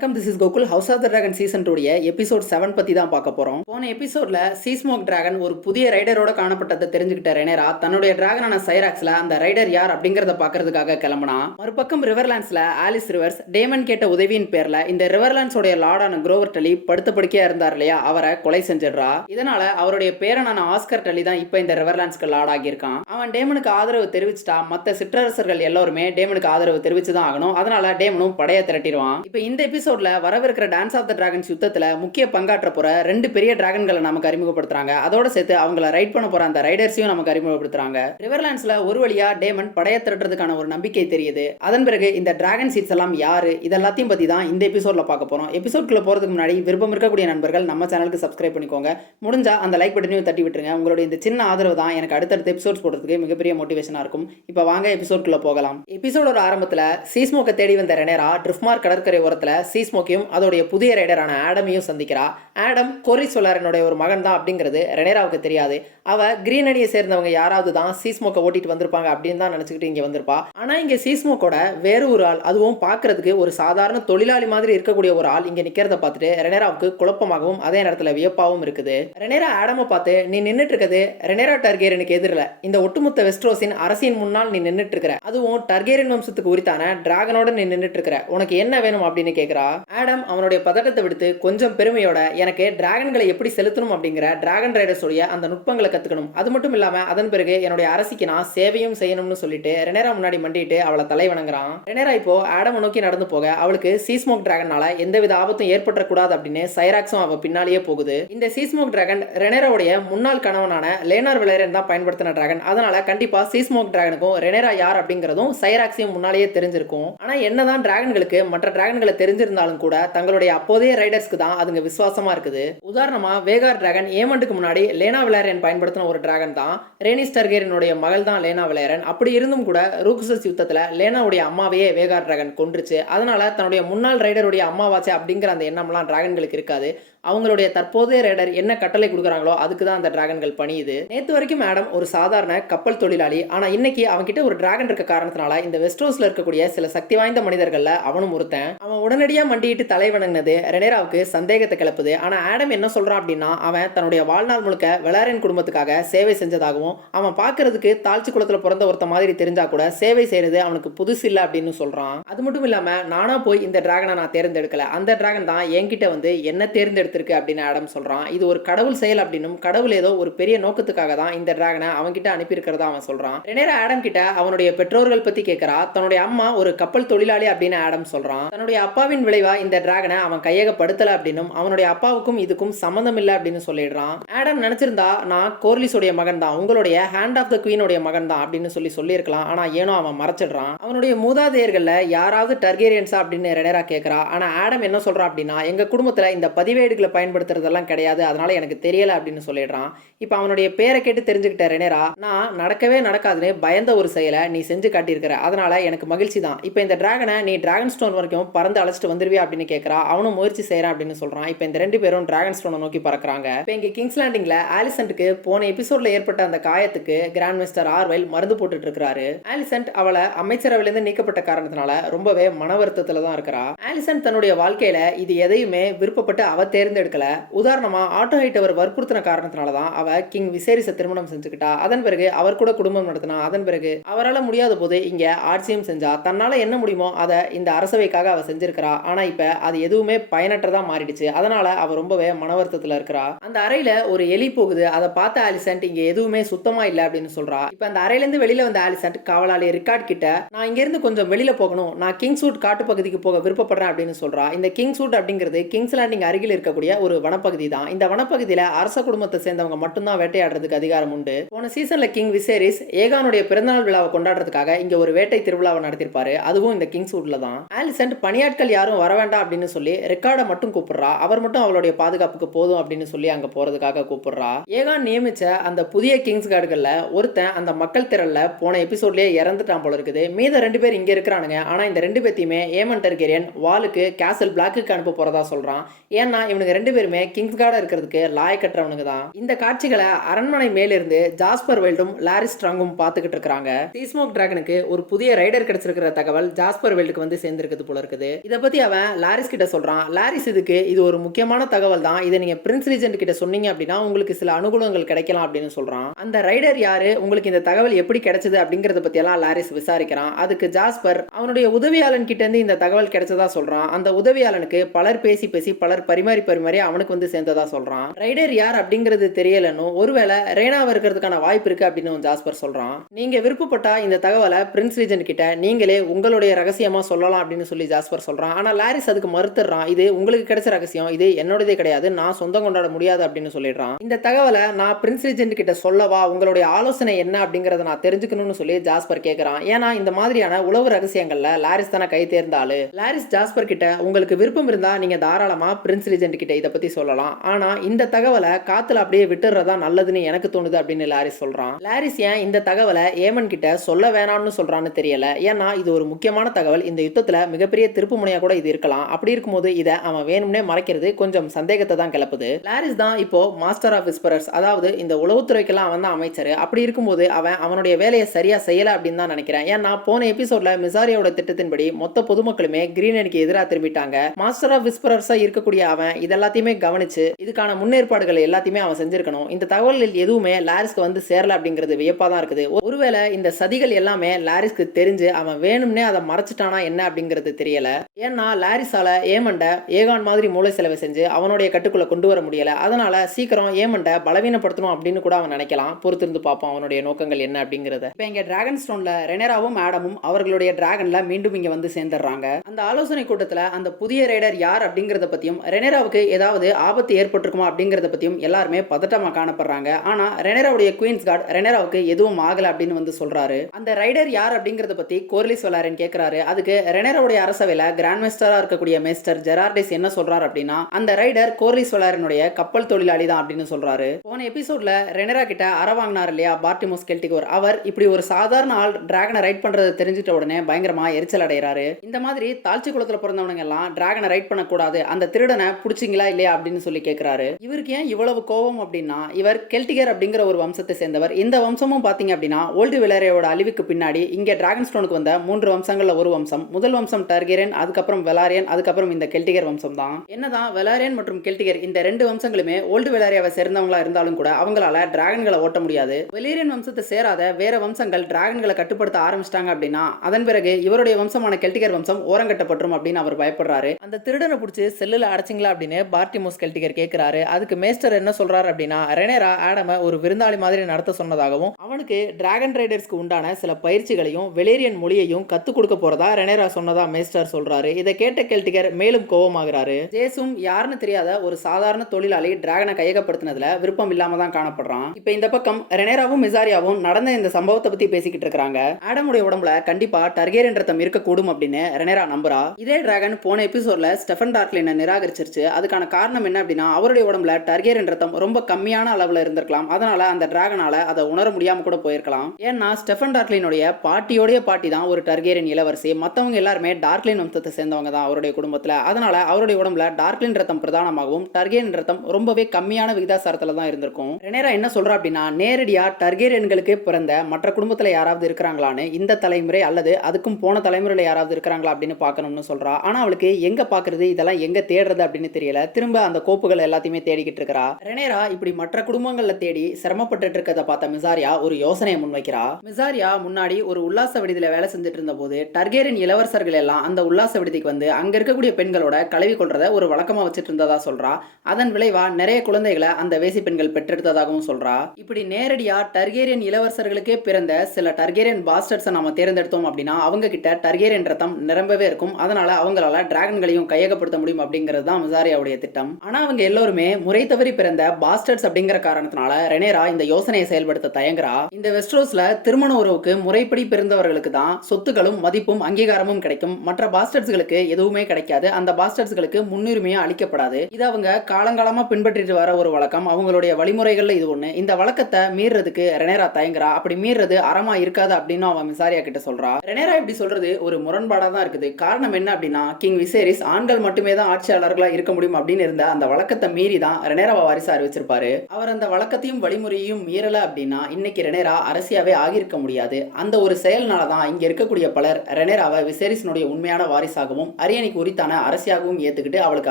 வணக்கம், this is Gokul. House of the dragon season 2 episode 7 பத்தி தான் பார்க்க போறோம். போன எபிசோட்ல சீஸ்மோக் டிராகன் ஒரு புதிய ரைடரோட காணப்பட்டதை தெரிஞ்சுக்கிட்ட ரெனேரா தன்னுடைய டிராகனான சைராக்ஸ்ல அந்த ரைடர் யார் அப்படிங்கறத பாக்குறதுக்காக கிளம்பினா. மறுபக்கம் ரிவர்லாண்ட்ஸ்ல ஆலிஸ் ரிவர்ஸ் டேமன் கேட்ட உதவியின் பேர்ல இந்த ரிவர்லாண்ட்ஸோட லார்டான குரோவர் டலி படுத்த படுக்கையா இருந்தார் இல்லையா, அவரை கொலை செஞ்சிடுறா. இதனால அவருடைய பேரனான ஆஸ்கர் டலி தான் இப்ப இந்த ரிவர்லாண்ட்ஸ்க்கு லார்ட் ஆகியிருக்கான். அவன் டேமனுக்கு ஆதரவு தெரிவிச்சுட்டா மத்த சிற்றரசர்கள் எல்லாருமே டேமனுக்கு ஆதரவு தெரிவிச்சுதான் ஆகணும். அதனால டேமனும் படைய திரட்டிடுவான். இப்ப இந்த எபிசோட்ல வரவிருக்கிற டான்ஸ் ஆஃப் த டிராகன்ஸ் யுத்தத்துல முக்கிய பங்காற்ற போற 2 பெரிய டிராகன்களை நமக்கு அறிமுகப்படுத்துறாங்க. அதோட சேர்த்து அவங்கள ரைட் பண்ண போற அந்த ரைடர்ஸையும் நமக்கு அறிமுகப்படுத்துறாங்க. ரிவர்லாண்ட்ஸ்ல ஒரு வழியா டேமன் படைய திரட்டுறதுக்கான ஒரு நம்பிக்கை தெரியுது. அதன் பிறகு இந்த டிராகன் சீட்ஸ் எல்லாம் யாரு, இதெல்லாத்தையும் பத்தி தான் இந்த எபிசோட்ல பார்க்க போறோம். எபிசோட்குள்ள போறதுக்கு முன்னாடி விருப்பம் இருக்கக்கூடிய நண்பர்கள் நம்ம சேனலுக்கு சப்ஸ்கிரைப் பண்ணிக்கோங்க. முடிஞ்சா அந்த லைக் பட்டனையும் தட்டி விட்டுருங்க. உங்களுடைய இந்த சின்ன ஆதரவு தான் எனக்கு அடுத்தடுத்த எபிசோட்ஸ் போடுறதுக்கு மிகப்பெரிய மோட்டிவேஷனா இருக்கும். இப்போ வாங்க எபிசோட்குள்ள போகலாம். எபிசோடோட ஆரம்பத்துல சீஸ்மோக்கை தேடி வந்த ரெனேரா ட்ரிஃப்மார் கடற்கரை ஓரத்துல சீஸ்மோக்கையும் அதோடைய புதிய ரைடரான ஆடமையும் சந்திக்கிறா. ஆடம் கோரிஸ் சொல்லாரனுடைய ஒரு மகன் தான் அப்படிங்கிறது ரெனேராவுக்கு தெரியாது. அவ கிரீன் அணியை சேர்ந்தவங்க யாராவது தான் சீஸ்மோக்கை ஓட்டிட்டு வந்திருப்பாங்க அப்படின்னு தான் நினைச்சுக்கிட்டு இங்க வந்திருப்பா. ஆனா இங்க சீஸ்மோக்கோட வேறு ஒரு ஆள், அதுவும் பாக்குறதுக்கு ஒரு சாதாரண தொழிலாளி மாதிரி இருக்கக்கூடிய ஒரு ஆள் இங்க நிக்கிறத பார்த்துட்டு ரெனேராவுக்கு குழப்பமாகவும் அதே நேரத்துல வியப்பாவும் இருக்குது. ரெனேரா ஆடமை பார்த்து, நீ நின்னுட்டு இருக்கிறது ரெனேரா டர்கேரியனுக்கு எதிரில இந்த ஒட்டுமொத்த வெஸ்ட்ரோஸின் அரசின் முன்னால் நீ நின்னுட்டு இருக்கிற, அதுவும் டர்கேரியன் வம்சத்துக்கு உரித்தான டிராகனோட நீ நின்னுட்டு இருக்கிற, உனக்கு என்ன வேணும் அப்படின்னு கேட்கிறா. ஆடம் அவனுடைய பதட்டத்தை விடுத்து கொஞ்சம் பெருமையோட, எனக்கு டிராகன்களை எப்படி செலுத்தணும் அப்படிங்கிற டிராகன் ரைடர்ஸோடைய அந்த நுட்பங்களை கத்துக்கணும், அது மட்டும் இல்லாம அதன் பிறகு என்னுடைய அரசிக்கு நான் சேவையும் செய்யணும்னு சொல்லிட்டு ரெனேரா முன்னாடி மண்டிட்டு அவளை தலை வணங்குறான். ரெனேரா இப்போ ஆடம் நோக்கி நடந்து போக அவளுக்கு சீஸ்மோக் டிராகனால எந்தவித ஆபத்தும் ஏற்படக்கூடாது அப்படின்னு சைராக்ஸும் அவ பின்னாலேயே போகுது. இந்த சீஸ்மோக் டிராகன் ரெனேராவுடைய முன்னாள் கணவனான லேனார் விளையரன் தான் பயன்படுத்தின டிராகன். அதனால கண்டிப்பா சீஸ்மோக் டிராகனுக்கும் ரெனேரா யார் அப்படிங்கிறதும் சைராக்ஸையும் முன்னாலேயே தெரிஞ்சிருக்கும். ஆனா என்னதான் டிராகன்களுக்கு மற்ற டிராகன்களை தெரிஞ்சிருந்தாலும் கூட தங்களுடைய அப்போதைய ரைடர்ஸ்க்கு தான் அதுங்க விசுவாசமா இருக்குது. உதாரணமா வேகார் டிராகன் ஏமண்டுக்கு முன்னாடி லேனா விளையரன் பயன்படுத்தின ஒரு டிராகன் தான். ரேனிஸ் டர்கேரியனுடைய மகள் தான் லேனா விளையரன். அப்படி இருந்தும் கூட ரூக்ஸஸ் யுத்தத்துல லேனாவுடைய அம்மாவையே வேகார் டிராகன் கொன்றுச்சு. அதனால தன்னுடைய முன்னாள் ரைடருடைய அம்மாவாச்சு அப்படிங்கிற அந்த எண்ணம்லாம் டிராகன்களுக்கு இருக்காது. அவங்களுடைய தற்போதைய ரைடர் என்ன கட்டளை கொடுக்குறாங்களோ அதுக்கு தான் அந்த டிராகன்கள் பணியுது. நேற்று வரைக்கும் ஆடம் ஒரு சாதாரண கப்பல் தொழிலாளி. ஆனா இன்னைக்கு அவன்கிட்ட ஒரு டிராகன் இருக்க காரணத்தினால இந்த வெஸ்ட்ரோஸ்ல இருக்கக்கூடிய சில சக்தி வாய்ந்த மனிதர்கள்ல அவனும் ஒருத்தன். அவன் உடனடியா மண்டிட்டு தலை வணங்கினது ரெனேராவுக்கு சந்தேகத்தை கிளப்புது. ஆனா ஆடம் என்ன சொல்றான் அப்படின்னா, அவன் தன்னுடைய வாழ்நாள் முழுக்க வெளாரின் குடும்பத்துக்காக சேவை செஞ்சதாகவும் அவன் பாக்குறதுக்கு தாழ்ச்சி குளத்துல பிறந்த ஒருத்த மாதிரி தெரிஞ்சா கூட சேவை செய்யறது அவனுக்கு புதுசு இல்லை அப்படின்னு சொல்றான். அது மட்டும் இல்லாம நானா போய் இந்த டிராகனை நான் தேர்ந்தெடுக்கல, அந்த டிராகன் தான் என்கிட்ட வந்து என்ன தேர்ந்தெடுத்திருக்கு அப்படின்னு ஆடம் சொல்றான். இது ஒரு கடவுள் செயல் அப்படின்னும் கடவுள் ஏதோ ஒரு பெரிய நோக்கத்துக்காக தான் இந்த டிராகனை அவன்கிட்ட அனுப்பி இருக்கிறதா அவன் சொல்றான். ரெனேரா ஆடம் கிட்ட அவனுடைய பெற்றோர்கள் பத்தி கேட்கிறா. தன்னுடைய அம்மா ஒரு கப்பல் தொழிலாளி அப்படின்னு ஆடம் சொல்றான். தன்னுடைய அப்பாவின் விளைவா இந்த டிராகனை அவன் கையகப்படுத்தல அப்படின்னும் அவனுடைய அப்பாவுக்கும் இதுக்கும் சம்பந்தம் இல்லை அப்படின்னு சொல்லிடுறான். ஆடம் நினைச்சிருந்தா நான் கோர்லிஸோடைய மகன் தான், உங்களுடைய ஹேண்ட் ஆஃப் த குவீனுடைய மகன் தான் அப்படின்னு சொல்லியிருக்கலாம். ஆனா ஏனோ அவன் மறைச்சிடுறான். அவனுடைய மூதாதையர்கள்ல யாராவது டர்கேரியன்ஸா அப்படின்னு ரெனேரா கேட்கிறா. ஆனா ஆடம் என்ன சொல்றான் அப்படின்னா, எங்க குடும்பத்துல இந்த பதிவேடுகளை பயன்படுத்துறதெல்லாம் கிடையாது, அதனால எனக்கு தெரியல அப்படின்னு சொல்லிடுறான். இப்ப அவனுடைய பேரை கேட்டு தெரிஞ்சுக்கிட்ட ரெனேரா, நான் நடக்கவே நடக்காதுன்னு பயந்த ஒரு செயலை நீ செஞ்சு காட்டியிருக்கிற, அதனால எனக்கு மகிழ்ச்சி தான். இப்ப இந்த டிராகனை நீ டிராகன் ஸ்டோன் வரைக்கும் பறந்து அழைச்சிட்டு வந்துருவியா அப்படின்னு கேட்கிறா. அவனும் முயற்சி செய்யறான் அப்படின்னு சொல்றான். இப்ப இந்த 2 பேரும் டிராகன் ஸ்டோனை நோக்கி பறக்குறாங்க. இப்ப இங்க கிங்ஸ் லேண்டிங்ல ஆலிசன்ட்க்கு போன எபிசோட்ல ஏற்பட்ட அந்த காயத்துக்கு கிராண்ட் மிஸ்டர் ஆர்வைல் மருந்து போட்டுட்டு இருக்காரு. ஆலிசன்ட் அவளை அமைச்சரவையிலிருந்து நீக்கப்பட்ட காரணத்தினால ரொம்பவே மன வருத்தத்துல தான் இருக்கிறா. ஆலிசன்ட் தன்னுடைய வாழ்க்கையில இது எதையுமே விருப்பப்பட்டு அவ தேர்ந்தெடுக்கல. உதாரணமா ஆட்டோ ஹைட்டவர் வற்புறுத்தின காரணத்தினால தான் அவ கிங் விசேரிஸை திருமணம் செஞ்சுக்கிட்டா. அதன் பிறகு அவர் கூட குடும்பம் நடத்தினா. அதன் பிறகு அவரால் முடியாத போது இங்க ஆட்சியும் செஞ்சா. தன்னால என்ன முடியுமோ அதை இந்த அரசவைக்காக அவ செஞ்சிருக்கிறா. ஆனா இப்ப அது எதுவுமே பயனற்றதா மாறிடுச்சு. அதனால அவ ரொம்பவே மன வருத்தத்துல இருக்கிறா. அந்த அறையில ஒரு எலி போகுது. அதை பார்த்த ஆலிசன்ட் இங்க எதுவுமே சுத்தமா இல்ல அப்படின்னு சொல்றா. இப்ப அந்த அறையில இருந்து வெளியில வந்த ஆலிசன்ட் காவலாளி ரிக்கார்ட் கிட்ட, நான் இங்க இருந்து கொஞ்சம் வெளியில போகணும், நான் கிங்ஸ்வுட் காட்டு பகுதிக்கு போக விருப்பப்படுறேன் அப்படின்னு சொல்றா. இந்த கிங்ஸ்வுட் அப்படிங்கிறது கிங்ஸ் லேண்டிங் அருகில் இருக்கக்கூடிய ஒரு வனப்பகுதி தான். இந்த வனப்பகுதியில அரச குடும்பத்தை சேர்ந்தவங்க மட்டும்தான் வேட்டையாடுறதுக்கு அதிகாரம் உண்டு. போன சீசன்ல கிங் விசேரிஸ் ஏகானுடைய பிறந்தநாள் விழாவை கொண்டாடுறதுக்காக இங்க ஒரு வேட்டை திருவிழாவை நடத்திருப்பாரு. அதுவும் இந்த கிங்ஸ்வுட்ல தான். ஆலிசன்ட் பணியாட்கள் யாரும் வர வேண்டாம் அப்படின்னு சொல்லி ரெக்கார்டை மட்டும் கூப்பிடுறா. அவர் மட்டும் அவளுடைய பாதுகாப்புக்கு போதும் அப்படின்னு சொல்லி அங்க போறதுக்காக கூப்பிடுறா. ஏகான் நியமிச்ச அந்த புதிய கிங்ஸ் கார்டுகள்ல ஒருத்தன் அந்த மக்கள் திரள்ல போன எபிசோட்லயே இறந்துட்டான் போல இருக்குது. மீத 2 பேர் இங்க இருக்கிறானுங்க. ஆனா இந்த 2 பேத்தையுமே ஏமன் டர்கேரியன் வாலுக்கு கேசல் பிளாக்கு அனுப்ப போறதா சொல்றான். ஏன்னா இவனுக்கு 2 பேருமே கிங்ஸ் கார்டா இருக்கிறதுக்கு லாயக்கற்றவனுங்க தான். இந்த காட்சிகளை அரண்மனை மேலிருந்து ஜாஸ்பர் வெல்டும் லாரி ஸ்ட்ராங்கும் பார்த்துக்கிட்டு இருக்காங்க. சீஸ்மோக் டிராகனுக்கு ஒரு புதிய ரைடர் கிடைச்சிருக்கிற தகவல் ஜாஸ்பர் வெல்டுக்கு வந்து சேர்ந்திருக்குது போல இருக்குது. இதை பத்தி அவ அவன் லாரிஸ் கிட்ட சொல்றான். லாரிஸ் இது ஒரு முக்கியமான தகவல் தான். இதை நீங்க பிரின்ஸ் ரீஜென்ட் கிட்ட சொன்னீங்க அப்படின்னா உங்களுக்கு சில அனுகூலங்கள் கிடைக்கலாம் அப்படின்னு சொல்றான். அந்த ரைடர் யாரு, உங்களுக்கு இந்த தகவல் எப்படி கிடைச்சது அப்படிங்கறத பத்தி எல்லாம் லாரிஸ் விசாரிக்கிறான். அதுக்கு ஜாஸ்பர் அவனுடைய உதவியாளன் கிட்ட இருந்து இந்த தகவல் கிடைச்சதா சொல்றான். அந்த உதவியாளனுக்கு பலர் பேசி பலர் பரிமாறி அவனுக்கு வந்து சேர்ந்ததா சொல்றான். ரைடர் யார் அப்படிங்கிறது தெரியலன்னு, ஒருவேளை ரேனாவா இருக்கிறதுக்கான வாய்ப்பு இருக்கு அப்படின்னு ஜாஸ்பர் சொல்றான். நீங்க விருப்பப்பட்டா இந்த தகவலை பிரின்ஸ் ரீஜென்ட் கிட்ட நீங்களே உங்களுடைய ரகசியமா சொல்லலாம் அப்படின்னு சொல்லி ஜாஸ்பர் சொல்றான். ஆனா லாரிஸ் அதுக்கு மறுத்துறான். இது உங்களுக்கு கிடைச்ச ரகசியம், இது என்னோடதே கிடையாது, நான் சொந்தம் கொண்டாட முடியாது அப்படின்னு சொல்லிடுறான். இந்த தகவலை நான் பிரின்ஸ் ரீஜென்ட் கிட்ட சொல்லவா, உங்களுடைய ஆலோசனை என்ன அப்படிங்கறத நான் தெரிஞ்சுக்கணும்னு சொல்லி ஜாஸ்பர் கேட்கிறான். ஏன்னா இந்த மாதிரியான உளவு ரகசியங்கள்ல லாரிஸ் தானே கை தேர்ந்தாலு. லாரிஸ் ஜாஸ்பர் கிட்ட உங்களுக்கு விருப்பம் இருந்தா நீங்க தாராளமா பிரின்ஸ் ரீஜென்ட் கிட்ட இதை பத்தி சொல்லலாம், ஆனா இந்த தகவலை காத்துல அப்படியே விட்டுறதா நல்லதுன்னு எனக்கு தோணுது அப்படின்னு லாரிஸ் சொல்றான். லாரிஸ் ஏன் இந்த தகவலை ஏமன் கிட்ட சொல்ல வேணாம்னு சொல்றான்னு தெரியல. ஏன்னா இது ஒரு முக்கியமான தகவல், இந்த யுத்தத்துல மிகப்பெரிய திருப்பு முனையா கூட இது இருக்கலாம். அப்படி இருக்கும்போது இதை அவன் வேணும்னே மறைக்கிறது கொஞ்சம் சந்தேகத்தை தான் கிளப்புது. லாரிஸ் தான் இப்போ மாஸ்டர் ஆஃப் விஸ்பரர்ஸ், அதாவது இந்த உளவுத்துறைக்கெல்லாம் அவன் தான் அமைச்சர். அப்படி இருக்கும்போது அவன் அவனுடைய வேலையை சரியா செய்யல அப்படின்னு தான் நினைக்கிறேன். ஏன்னா போன எபிசோட்ல மிசாரியோட திட்டத்தின்படி மொத்த பொதுமக்களுமே கிரீனனுக்கு எதிராக திரும்பிட்டாங்க. மாஸ்டர் ஆஃப் விஸ்பரர்ஸா இருக்கக்கூடிய அவன் இதெல்லாத்தையுமே கவனிச்சு இதுக்கான முன்னேற்பாடுகள் எல்லாத்தையுமே அவன் செஞ்சிருக்கணும். இந்த தகவல்கள் எதுவுமே லாரிஸ்க்கு வந்து சேரல அப்படிங்கிறது வியப்பா தான் இருக்குது. ஒருவேளை இந்த சதிகள் எல்லாமே லாரிஸ்க்கு தெரிஞ்சு அவன் வேணும்னே அதை மறைச்சிட்டானா என்ன அப்படிங்கிறது தெரியல. ஏன்னா லாரிஸால ஏமண்ட ஏகான் மாதிரி மூளை செலவு செஞ்சு அவனுடைய கட்டுக்குள்ள கொண்டு வர முடியல. அதனால சீக்கிரம் ஏமண்ட பலவீனப்படுத்தணும் அப்படின்னு கூட அவன் நினைக்கலாம். பொறுத்திருந்து பார்ப்போம் அவனுடைய நோக்கங்கள் என்ன அப்படிங்கறத. இப்ப இங்க டிராகன் ஸ்டோன்ல ரெனேராவும் ஆடமும் அவர்களுடைய டிராகன்ல மீண்டும் இங்க வந்து சேர்ந்துடுறாங்க. அந்த ஆலோசனை கூட்டத்துல அந்த புதிய ரைடர் யார் அப்படிங்கறத பத்தியும் ரெனேராவுக்கு ஏதாவது ஆபத்து ஏற்பட்டிருக்குமா அப்படிங்கறத பத்தியும் எல்லாருமே பதட்டமா காணப்படுறாங்க. ஆனா ரெனேராவுடைய குயின்ஸ் கார்டு ரெனேராவுக்கு எதுவும் ஆகல அப்படின்னு வந்து சொல்றாரு. அந்த ரைடர் யார் அப்படிங்கறத பத்தி கோர்லிஸ் வெலாரியன் கேக்குறாரு. அதுக்கு ரெனேராவுடைய அரசவையில கிராண்ட் மாஸ்டரா இருக்கக்கூடிய மேஸ்டர் ஜெரார்டிஸ் என்ன சொல்றாரு அப்படின்னா, அந்த ரைடர் கோர்லிஸ் வெலாரியனுடைய கப்பல் தொழிலாளி தான் அப்படின்னு சொல்றாரு. போன எபிசோட்ல ரெனேரா கிட்ட அற வாங்கினார் இல்லையா பார்ட்டிமோஸ் கெல்டிகோர், அவர் இப்படி ஒரு சாதாரண ஆள் டிராகனை ரைட் பண்றதை தெரிஞ்சிட்ட உடனே பயங்கரமா எரிச்சல் அடைகிறாரு. இந்த மாதிரி தாழ்ச்சி குளத்துல பிறந்தவங்க எல்லாம் டிராகனை ரைட் பண்ணக்கூடாது, அந்த திருடனை பிடிச்சிங்களா இல்லையா அப்படின்னு சொல்லி கேட்கிறாரு. இவருக்கு ஏன் இவ்வளவு கோபம் அப்படின்னா, இவர் கெல்டிகர் அப்படிங்கிற ஒரு வம்சத்தை சேர்ந்தவர். இந்த வம்சமும் பாத்தீங்க அப்படின்னா ஓல்டு வெலாரியோட அழிவுக்கு பின்னாடி இங்க டிராகன் ஸ்டோனுக்கு வந்த 3 வம்சங்கள்ல ஒரு வம்சம். முதல் வம்சம் டர்கேரியன், அதுக்கப்புறம் வெலாரியன், அதுக்கப்புறம் இந்த கெல்டிகர் வம்சம் தான். என்னதான் வெலாரியன் மற்றும் கெல்டிகர் இந்த 2 வம்சங்களுமே ஓல்டு வெலாரியாவை சேர்ந்தவங்களா இருந்தாலும் கூட அவங்களால டிராகன்களை ஓட்ட முடியாது. வெலேரியன் வம்சத்தை சேராத வேற வம்சங்கள் டிராகன்களை கட்டுப்படுத்த ஆரம்பிச்சிட்டாங்க அப்படின்னா அதன் பிறகு இவருடைய வம்சமான கெல்டிகர் வம்சம் ஓரங்கட்டப்பட்டுரும் அப்படின்னு அவர் பயப்படுறாரு. அந்த திருடனை பிடிச்சி செல்லுல அடைச்சிங்களா அப்படின்னு பார்ட்டிமோஸ் கெல்டிகர் கேட்கிறாரு. அதுக்கு மேஸ்டர் என்ன சொல்றாரு அப்படின்னா, ரெனேரா ஆடம ஒரு விருந்தாளி மாதிரி நடத்த சொன்னதாகவும் அவனுக்கு டிராகன் ரைடர்ஸ்க்கு உண்டான சில பயிற்சிகளையும் வெலேரியன் மொழியையும் கத்துக் கொடுக்க போறதா ரெனேரா சொன்னதா மேஸ்டர் சொல்றாரு. இதை கேட்ட கெல்டிகர் மேலும் கோபமாகிறாரு. ஜேசும் யாருன்னு தெரியாத ஒரு சாதாரண தொழிலாளி டிராகனை கையகப்படுத்தினதுல விருப்பம் இல்லாம தான் காணப்படுறான். இப்ப இந்த பக்கம் ரெனேராவும் மிசாரியாவும் நடந்த இந்த சம்பவத்தை பத்தி பேசிக்கிட்டு இருக்காங்க. ஆடமுடைய உடம்புல கண்டிப்பா டர்கேரியன் ரத்தம் இருக்கக்கூடும் அப்படின்னு ரெனேரா நம்புறா. இதே டிராகன் போன எபிசோட்ல ஸ்டெஃபன் டார்க்லைனை நிராகரிச்சிருச்சு. அதுக்கான காரணம் என்ன அப்படின்னா, அவருடைய உடம்புல டர்கேரியன் ரத்தம் ரொம்ப கம்மியான அளவுல இருந்திருக்கலாம். அதனால அந்த டிராகனால அதை உணர முடியாம கூட போயிருக்கலாம். ஏன்னா ஸ்டெஃபன் டார்க்லைனுடைய பாட்டியோடைய பாட்டி தான் ஒரு டர்கேரியன் இளவரசி. மத்தவங்க எல்லாருமே டார்க்லைன் வம்சத்தை சேர்ந்தவங்க தான் அவருடைய குடும்பத்துல. அதனால அவருடைய உடம்புல டார்க்லைன் ரத்தம் பிரதானமாகவும் டர்கேரியன் ரத்தம் ரொம்பவே கம்மியான விகிதாசாரத்துல தான் இருந்திருக்கும். ரெனேரா என்ன சொல்றா அப்படின்னா, நேரடியா டர்கேரியன்களுக்கு பிறந்த மற்ற குடும்பத்துல யாராவது இருக்கிறாங்களான்னு இந்த தலைமுறை அல்லது அதுக்கும் போன தலைமுறையில யாராவது இருக்கிறாங்களா அப்படின்னு பார்க்கணும்னு சொல்றா. ஆனா அவளுக்கு எங்க பாக்குறது, இதெல்லாம் எங்க தேடுறது அப்படின்னு தெரியல. திரும்ப அந்த கோப்புகள் எல்லாத்தையுமே தேடிக்கிட்டு இருக்கா. ரெனேரா இப்படி மற்ற குடும்பங்கள்ல தேடி சிரமப்பட்டு இருக்கதை பார்த்த மிசாரியா ஒரு யோசனையை முன்வைக்கிறா. மிசாரியா முன்னாடி ஒரு உல்லாச விடுதியில வேலை செஞ்சுட்டு இருந்த போது டர்கேரியன் இளவரசர்கள் எல்லாம் அந்த உல்லாச விடுதிக்கு வந்து அங்க இருக்கக்கூடிய பெண்களோட கலவி கொள்றத ஒரு வழக்கமா வச்சுட்டு இருந்ததா சொல்றா. அதன் விளைவா நிறைய குழந்தைகளை அந்த வேசி பெண்கள் பெற்றெடுத்ததாகவும் சொல்றா. இப்படி நேரடியா டர்கேரியன் இளவரசர்களுக்கே பிறந்த சில டர்கேரியன் பாஸ்டர்ஸை நாம தேர்ந்தெடுத்தோம் அப்படின்னா அவங்க கிட்ட டர்கேரியன் ரத்தம் நிரம்பவே இருக்கும். அதனால அவங்களால டிராகன்களையும் கையகப்படுத்த முடியும் அப்படிங்கிறது தான் மிசாரியாவுடைய திட்டம். ஆனா அவங்க எல்லோருமே முறை தவறி பிறந்த பாஸ்டர்ஸ் அப்படிங்கிற காரணத்தினால ரெனேரா இந்த யோசனையை செயல்படுத்த தயங்குறா. இந்த வெஸ்ட்ரோஸ்ல திருமண உறவுக்கு முறைப்படி பிறந்தவர்களுக்கு தான் சொத்துக்களும் மதிப்பும் அங்கீகாரமும் கிடைக்கும். மற்ற பாஸ்டர்ஸ்களுக்கு எதுவுமே கிடைக்காது. அந்த பாஸ்டர்ஸ்களுக்கு முன்னுரிமையா அளிக்கப்படாது. இது அவங்க காலங்காலமா பின்பற்றிட்டு வர ஒரு வழக்கம். அவங்களுடைய வழிமுறைகள்ல இது ஒண்ணு. இந்த வழக்கத்தை மீறதுக்கு ரெனேரா தயங்குறா. அப்படி மீறது அறமா இருக்காது அப்படின்னு அவன் மிசாரியா கிட்ட சொல்றா. ரெனேரா இப்படி சொல்றது ஒரு முரண்பாடா தான் இருக்குது. காரணம் என்ன அப்படின்னா, கிங் விசேரிஸ் ஆண்கள் மட்டுமே தான் ஆட்சியாளர்களா இருக்க முடியும் அப்படின்னு இருந்த அந்த வழக்கத்தை மீறி தான் ரெனேராவை வாரிசா அறிவிச்சிருப்பாரு. அவர் அந்த வழக்கத்தையும் வழிமுறையும் மீறல அப்படின்னா இன்னைக்கு ரெனேரா அரசியாவே ஆகியிருக்க முடியாது. அந்த ஒரு செயல்னால தான் இங்க இருக்கக்கூடிய பலர் ரெனேராவை விசேரிஸினுடைய உண்மையான வாரிசாகவும் அரியணைக்கு உரித்தான அரசியாகவும் ஏத்துக்கிட்டு அவளுக்கு